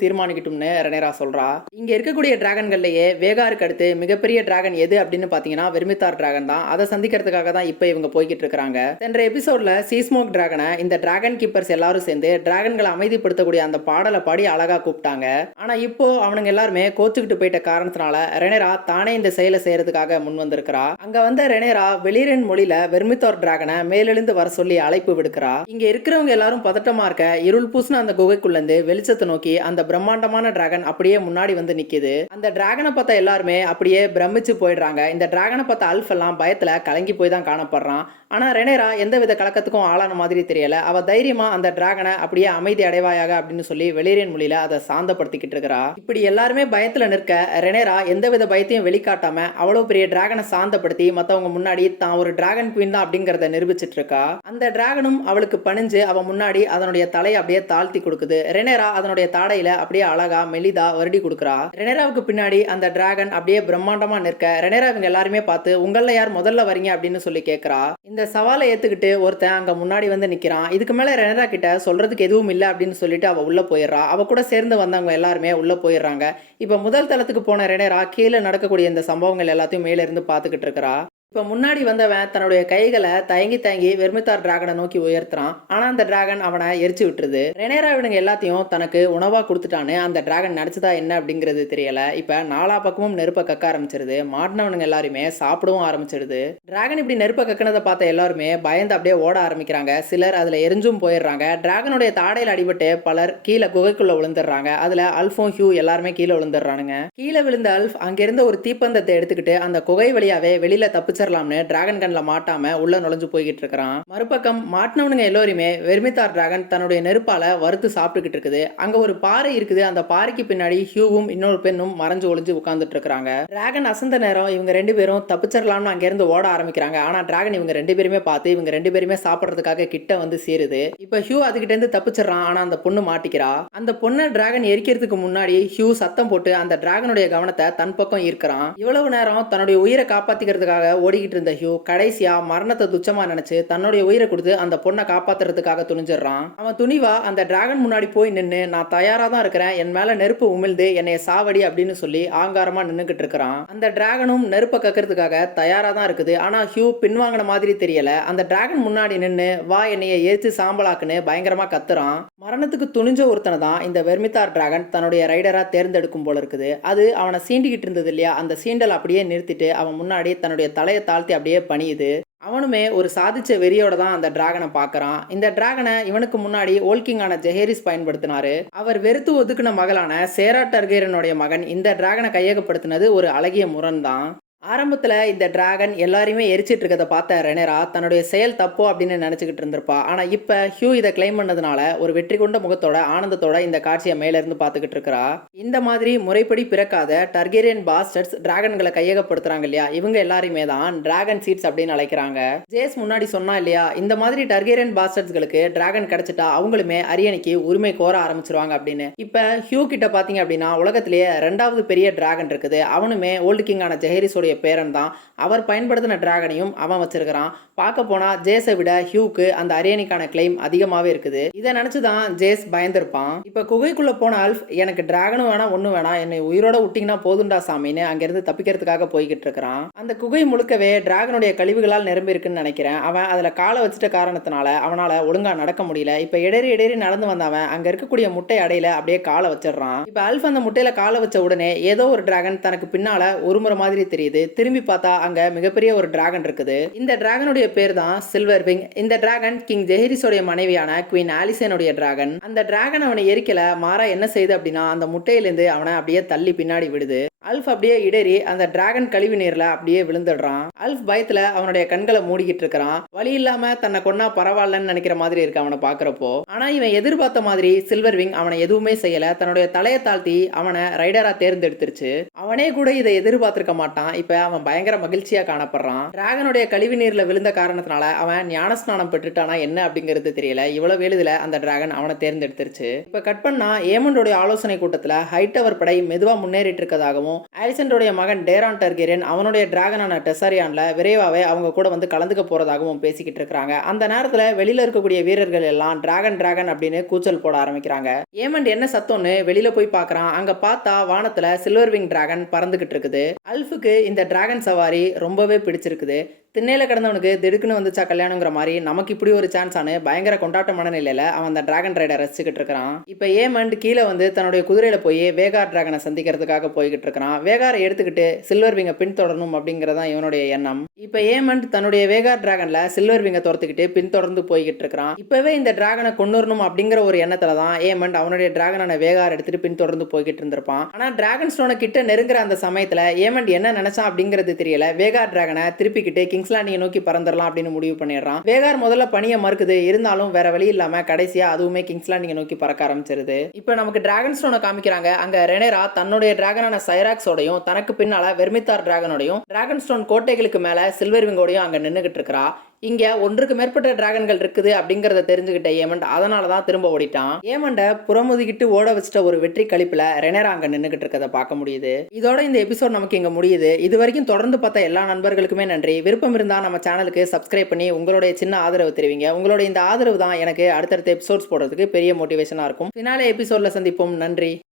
தீர்மானிக்கட்டும்னு ரெனேரா சொல்றா. இங்க இருக்கக்கூடிய டிராகன்கள்லயே வேகாருக்கு அடுத்து மிகப்பெரிய டிராகன் எது அப்படின்னு பாத்தீங்கன்னா வெர்மித்தார் டிராகன் தான். அதை சந்திக்கிறதுக்காக தான் இப்ப இவங்க போய்கிட்டு இருக்காங்க. சென்ற எபிசோட்ல சீஸ்மோக் டிராகனை இந்த டிராகன் கீப்பர்ஸ் எல்லாரும் சேர்ந்து டிராகன்களை அமைதிப்படுத்தக்கூடிய அந்த பாடலை பாடி அழகா கூப்பிட்டாங்க. ஆனா இப்போ அவனுங்க எல்லாருமே கோச்சுக்கிட்டு போயிட்ட காரணத்தினால ரெனேரா தானே இந்த செயலை செய்யறதுக்காக முன் வந்திருக்கிறா. அங்க வந்த ரெனேரா வெளிரன் மொழியில வெர்மித்தார் டிராகனை மேலெழுந்து வர சொல்லி அழைப்பு விடுக்கிறா. இங்க இருக்கிறவங்க எல்லாரும் பதட்டமா இருக்க இருள் பூசின அந்த குகைக்குள்ள இருந்து வெளிச்சத்தை நோக்கி அந்த பிரம்மாண்டமான டிராகன் அப்படியே முன்னாடி வந்து நிக்குது. அந்த டிராகனை பார்த்த எல்லாருமே அப்படியே பிரமிச்சு போயிடுறாங்க. இந்த டிராகனை பார்த்த அல்ஃப் எல்லாம் பயத்துல கலங்கி போய் தான் காணப்படுறான். ஆனா ரெனேரா எந்தவித கலக்கத்துக்கும் ஆளான மாதிரி தெரியல. அவ தைரியமா அந்த டிராகனை அப்படியே அமைதி அடைவாயாக அப்படின்னு சொல்லி வெளிரியன் மொழியில அதை சாந்தப்படுத்திக்கிட்டு இருக்கிறா. இப்படி எல்லாருமே பயத்துல நிற்க ரெனேரா எந்தவித பயத்தையும் வெளிக்காட்டாம அவ்வளவு பெரிய டிராகனை சாந்தப்படுத்தி மத்தவங்க முன்னாடி தான் ஒரு டிராகன் குவீன் தான் அப்படிங்கறத நிரூபிச்சிட்டு இருக்கா. அந்த டிராகனும் அவளுக்கு பணிஞ்சு அவ முன்னாடி அதனுடைய தலையை அப்படியே தாழ்த்தி கொடுக்குது. ரெனேரா அதனுடைய தாடையில அப்படியே அழகா மெலிதா வருடி கொடுக்குறா. ரெனேராவுக்கு பின்னாடி அந்த டிராகன் அப்படியே பிரம்மாண்டமா நிற்க ரெனேரா இவங்க எல்லாருமே பார்த்து உங்கள யார் முதல்ல வரீங்க அப்படின்னு சொல்லி கேட்கிறா. இந்த சவாலை ஏத்துக்கிட்டு ஒருத்தன் அங்க முன்னாடி வந்து நிக்கிறான். இதுக்கு மேல ரெனேரா கிட்ட சொல்றதுக்கு எதுவும் இல்லை அப்படின்னு சொல்லிட்டு அவ உள்ள போயிடுறா. அவ கூட சேர்ந்து வந்தவங்க எல்லாருமே உள்ள போயிடுறாங்க. இப்ப முதல் தளத்துக்கு போன ரெனேரா கீழே நடக்கக்கூடிய இந்த சம்பவங்கள் எல்லாத்தையும் மேல இருந்து பாத்துக்கிட்டு இருக்கிறா. இப்ப முன்னாடி வந்தவன் தன்னுடைய கைகளை தயங்கி வெர்மித்தார் டிராகனை நோக்கி உயர்த்துறான். ஆனா அந்த டிராகன் அவனை எரிச்சு விட்டுருது. ரெனேரா இவனுங்க எல்லாத்தையும் தனக்கு உணவா கொடுத்துட்டான்னு அந்த டிராகன் நடிச்சதா என்ன அப்படிங்கிறது தெரியல. இப்ப நாலா பக்கமும் நெருப்ப கக்க ஆரம்பிச்சிருது. மாட்டினவனுங்க எல்லாருமே சாப்பிடவும் ஆரம்பிச்சிருது. டிராகன் இப்படி நெருப்ப கக்கினதை பார்த்த எல்லாருமே பயந்து அப்படியே ஓட ஆரம்பிக்கிறாங்க. சிலர் அதுல எரிஞ்சும் போயிடுறாங்க. டிராகனுடைய தாடையில் அடிபட்டு பலர் கீழே குகைக்குள்ள விழுந்துடுறாங்க. அதுல அல்ஃபும் ஹியூ எல்லாருமே கீழே விழுந்துடுறானுங்க. கீழே விழுந்த அல்ஃப் அங்கிருந்த ஒரு தீப்பந்தத்தை எடுத்துக்கிட்டு அந்த குகை வழியாவே வெளியில தப்பிச்சிடலாம்னு டிராகன் கன்ல மாட்டாம உள்ள நுழைஞ்சு போய்கிட்டு இருக்கான். மறுபக்கம் மாட்டினவனுங்க எல்லாருமே வெர்மித்தார் டிராகன் தன்னுடைய நெருப்பால வறுத்து சாப்பிட்டுக்கிட்டு இருக்குது. அங்க ஒரு பாறை இருக்குது. அந்த பாறைக்கு பின்னாடி ஹியூவும் இன்னொரு பெண்ணும் மறைஞ்சு ஒளிஞ்சு உட்கார்ந்துட்டு இருக்காங்க. டிராகன் அசந்த நேரம் இவங்க ரெண்டு பேரும் தப்பிச்சிடலாம்னு அங்க இருந்து ஓட ஆரம்பிக்கிறாங்க. ஆனா டிராகன் இவங்க ரெண்டு பேருமே பார்த்து இவங்க ரெண்டு பேருமே சாப்பிடுறதுக்காக கிட்ட வந்து சேருது. இப்ப ஹியூ அதுகிட்ட இருந்து தப்பிச்சிடறான். ஆனா அந்த பொண்ணு மாட்டிக்கிறா. அந்த பொண்ணை டிராகன் எரிக்கிறதுக்கு முன்னாடி ஹியூ சத்தம் போட்டு அந்த டிராகனுடைய கவனத்தை தன் பக்கம் ஈர்க்கிறான். இவ்வளவு நேரம் தன்னுடைய உயிரை காப்பாத்திக்கிறதுக்காக ஓடிக்கிட்டு இருந்த ஹியூ கடைசியா மரணத்தை துச்சமா நினைச்சு தன்னுடைய உயிரை கொடுத்து அந்த பொண்ணை காப்பாத்துறதுக்காக துணிஞ்சிடறான். அவன் துணிவா அந்த டிராகன் முன்னாடி போய் நின்னு நான் தயாரா தான் இருக்கிறேன், என் மேல நெருப்பு உமிழ்ந்து என்னைய சாவடி அப்படின்னு சொல்லி ஆங்காரமா நின்னுகிட்டு இருக்கிறான். அந்த டிராகனும் நெருப்ப கக்கிறதுக்காக தயாரா தான் இருக்குது. ஆனா ஹியூ பின்வாங்கின மாதிரி தெரியல. அந்த டிராகன் முன்னாடி நின்னு வா என்னைய எரிச்சு சாம்பலாக்குன்னு பயங்கரமா கத்துறான். மரணத்துக்கு துணிஞ்ச ஒருத்தனை தான் இந்த வெர்மித்தார் டிராகன் தன்னுடைய ரைடரா தேர்ந்தெடுக்கும் போல இருக்குது. அது அவனை சீண்டிக்கிட்டு இருந்தது இல்லையா, அந்த சீண்டல் அப்படியே நிறுத்திட்டு அவன் முன்னாடி தன்னுடைய தலையை தாழ்த்தி அப்படியே பணியுது. அவனுமே ஒரு சாதிச்ச வெறியோட தான் அந்த டிராகனை பார்க்கறான். இந்த டிராகனை இவனுக்கு முன்னாடி ஓல்கிங்கான ஜெஹேரிஸ் பயன்படுத்தினாரு. அவர் வெறுத்து ஒதுக்குன மகளான சேரா டார்கெரியனுடைய மகன் இந்த டிராகனை கையகப்படுத்தினது ஒரு அழகிய முரண் தான். ஆரம்பத்துல இந்த டிராகன் எல்லாரையுமே எரிச்சிட்டு இருக்கதை பார்த்த ரெனேரா தன்னுடைய செயல் தப்போ அப்படின்னு நினைச்சுக்கிட்டு இருந்திருப்பா. ஆனா இப்ப ஹியூ இதை கிளைம் பண்ணதுனால ஒரு வெற்றி கொண்ட முகத்தோட ஆனந்தத்தோட இந்த காட்சியை மேல இருந்து பாத்துக்கிட்டு இருக்கா. இந்த மாதிரி முறைப்படி பிறக்காத டார்கெரியன் பாஸ்டர்ஸ் டிராகன்களை கையகப்படுத்துறாங்க இல்லையா, இவங்க எல்லாருமே தான் டிராகன் சீட்ஸ் அப்படின்னு அழைக்கிறாங்க. ஜேஸ் முன்னாடி சொன்னா இல்லையா, இந்த மாதிரி டார்கெரியன் பாஸ்டர்ஸ்களுக்கு டிராகன் கிடைச்சிட்டா அவங்களுமே அரியணைக்கு உரிமை கோர ஆரம்பிச்சிருவாங்க அப்படின்னு. இப்ப ஹியூ கிட்ட பாத்தீங்க அப்படின்னா உலகத்திலேயே 2வது பெரிய டிராகன் இருக்குது. அவனுமே ஓல்டு கிங்கான ஜெஹரிஸோடைய பேரன் தான். அவர் பயன்படுத்தின டிராகனையும் அவன் வச்சிருக்கிறான். பார்க்க போனா ஜேஸை விட ஹியூக்கு அந்த அரியணைக்கான கிளைம் அதிகமாவே இருக்குது. இதை நினைச்சு தான் ஜேஸ் பயந்திருப்பான். இப்ப குகைக்குள்ள போன அல்ஃப் எனக்கு டிராகனும் வேணாம் ஒன்றும் வேணாம், என்னை உயிரோட விட்டிங்கன்னா போதுண்டா சாமின்னு அங்கிருந்து தப்பிக்கிறதுக்காக போய்கிட்டு இருக்கிறான். அந்த குகை முழுக்கவே டிராகனுடைய கழிவுகளால் நிரம்பி இருக்குன்னு நினைக்கிறேன். அவன் அதுல காலை வச்சுட்ட காரணத்தினால அவனால ஒழுங்கா நடக்க முடியல. இப்ப இடறி இடறி நடந்து வந்தவன் அங்க இருக்கக்கூடிய முட்டை அடையில அப்படியே காலை வச்சிடறான். இப்ப அல்ஃப் அந்த முட்டையில காலை வச்ச உடனே ஏதோ ஒரு டிராகன் தனக்கு பின்னால ஒரு முறை மாதிரி தெரியுது. திரும்பி பார்த்தா அங்க மிகப்பெரிய ஒரு டிராகன் இருக்குது. இந்த டிராகனுடைய பேர் தான் சில்வர் விங். இந்த டிராகன் கிங் ஜெஹரிஸோட மனைவியான குவீன் ஆலிசனுடைய டிராகன். அந்த டிராகன் அவனை எரிக்கல, மாறா என்ன செய்யுது அப்படின்னா அந்த முட்டையிலிருந்து அவனை அப்படியே தள்ளி பின்னாடி விடுது. அல்ஃப் அப்படியே இடறி அந்த டிராகன் கழிவு நீர்ல அப்படியே விழுந்துடுறான். அல்ஃப் பயத்துல அவனுடைய கண்களை மூடிக்கிட்டு இருக்கிறான். வழி இல்லாம தன்னை கொன்னா பரவாயில்லன்னு நினைக்கிற மாதிரி இருக்கு அவனை பாக்குறப்போ. ஆனா இவன் எதிர்பார்த்த மாதிரி சில்வர் விங் அவனை எதுவுமே செய்யல. தன்னுடைய தலையை தாழ்த்தி அவனை ரைடரா தேர்ந்தெடுத்துருச்சு. அவனே கூட இதை எதிர்பார்த்திருக்க மாட்டான். இப்ப அவன் பயங்கர மகிழ்ச்சியா காணப்படுறான். டிராகனுடைய கழிவு நீர்ல விழுந்த காரணத்தினால அவன் ஞானஸ்நானம் பெற்றுட்டானா என்ன அப்படிங்கிறது தெரியல. இவ்வளவு எளிதில் அந்த டிராகன் அவனை தேர்ந்தெடுத்துருச்சு. இப்ப கட் பண்ணா ஏமண்டோடைய ஆலோசனை கூட்டத்துல ஹைட்டவர் படை மெதுவா முன்னேறிட்டு இருக்கதாகவும் ஆலிசண்டோடைய மகன் டேரான் டர்கெரியன் அவனுடைய டிராகனான டெசாரியான்ல விரைவாவே அவங்க கூட வந்து கலந்துக்க போறதாகவும் பேசிக்கிட்டு இருக்காங்க. அந்த நேரத்துல வெளியில இருக்கக்கூடிய வீரர்கள் எல்லாம் டிராகன் டிராகன் அப்படின்னு கூச்சல் போட ஆரம்பிக்கிறாங்க. ஏமண்ட் என்ன சத்தம்னு வெளியில போய் பார்க்கறான். அங்க பார்த்தா வானத்துல சில்வர் விங் டிராகன் பறந்துகிட்டு இருக்குது. அல்ஃபுக்கு இந்த டிராகன் சவாரி ரொம்பவே பிடிச்சிருக்குது. திண்ணையில கிடந்தவனுக்கு திடுக்குன்னு வந்துச்சா கல்யாணங்கிற மாதிரி நமக்கு இப்படி ஒரு சான்ஸ் ஆனு பயங்கர கொண்டாட்டமான நிலையில அவன் அந்த டிராகன் ரைடர் ரசிச்சுக்கிட்டு இருக்கிறான். இப்ப ஏமண்ட் கீழே வந்து தன்னுடைய குதிரையில போய் வேகார் டிராகனை சந்திக்கிறதுக்காக போய்கிட்டு இருக்கிறான். வேகாரை எடுத்துக்கிட்டு சில்வர் விங்கை பின்தொடரணும் அப்படிங்கறதான் இவனுடைய எண்ணம். இப்ப ஏமண்ட் தன்னுடைய வேகார் டிராகன்ல சில்வர் விங்கை துரத்துக்கிட்டு பின்தொடர்ந்து போய்கிட்டு இருக்கிறான். இப்பவே இந்த டிராகனை கொண்டுறணும் அப்படிங்கிற ஒரு எண்ணத்துலதான் ஏமண்ட் அவனுடைய டிராகனான வேகார் எடுத்துட்டு பின்தொடர்ந்து போய்கிட்டு இருந்திருப்பான். ஆனா டிராகன் ஸ்டோனை கிட்ட நெருங்குற அந்த சமயத்துல ஏமண்ட் என்ன நினைச்சான் அப்படிங்கிறது தெரியல. வேகார் டிராகனை திருப்பிக்கிட்டு கிங்ஸ்லாண்டியை நோக்கி பறந்துடலாம் அப்படின்னு முடிவு பண்ணிடுறான். வேகார் முதல்ல பணியை மறுக்குது. இருந்தாலும் வேற வழி இல்லாம கடைசியா அதுவுமே கிங்ஸ்லாண்டியை நோக்கி பறக்க ஆரம்பிச்சிருது. இப்ப நமக்கு டிராகன் ஸ்டோனை காமிக்கிறாங்க. அங்க ரெனேரா தன்னுடைய டிராகனான சைராக்ஸோடையும் தனக்கு பின்னால வெர்மித்தார் டிராகனோடையும் டிராகன் ஸ்டோன் கோட்டைகளுக்கு மேல சில்வர் விங்கோடையும் அங்க நின்னுகிட்டு இருக்கா. இங்க ஒன்றுக்கு மேற்பட்ட டிராகன்கள் இருக்குது அப்படிங்கறத தெரிஞ்சுக்கிட்ட ஏமண்ட் அதனாலதான் திரும்ப ஓடிட்டான். ஏமண்ட புறமுதுகிட்டு ஓட வச்சுட்ட ஒரு வெற்றி கழிப்புல ரெனேரா அங்க நின்னுகிட்டு இருக்கதை பார்க்க முடியுது. இதோட இந்த எபிசோட் நமக்கு இங்க முடியுது. இது வரைக்கும் தொடர்ந்து பார்த்த எல்லா நண்பர்களுக்குமே நன்றி. விருப்பம் இருந்தா நம்ம சேனலுக்கு சப்ஸ்கிரைப் பண்ணி உங்களுடைய சின்ன ஆதரவு தெரிவிங்க. உங்களுடைய இந்த ஆதரவு தான் எனக்கு அடுத்தடுத்த எபிசோட்ஸ் போடுறதுக்கு பெரிய மோட்டிவேஷனா இருக்கும். ஃபினாலே எபிசோட்ல சந்திப்போம். நன்றி.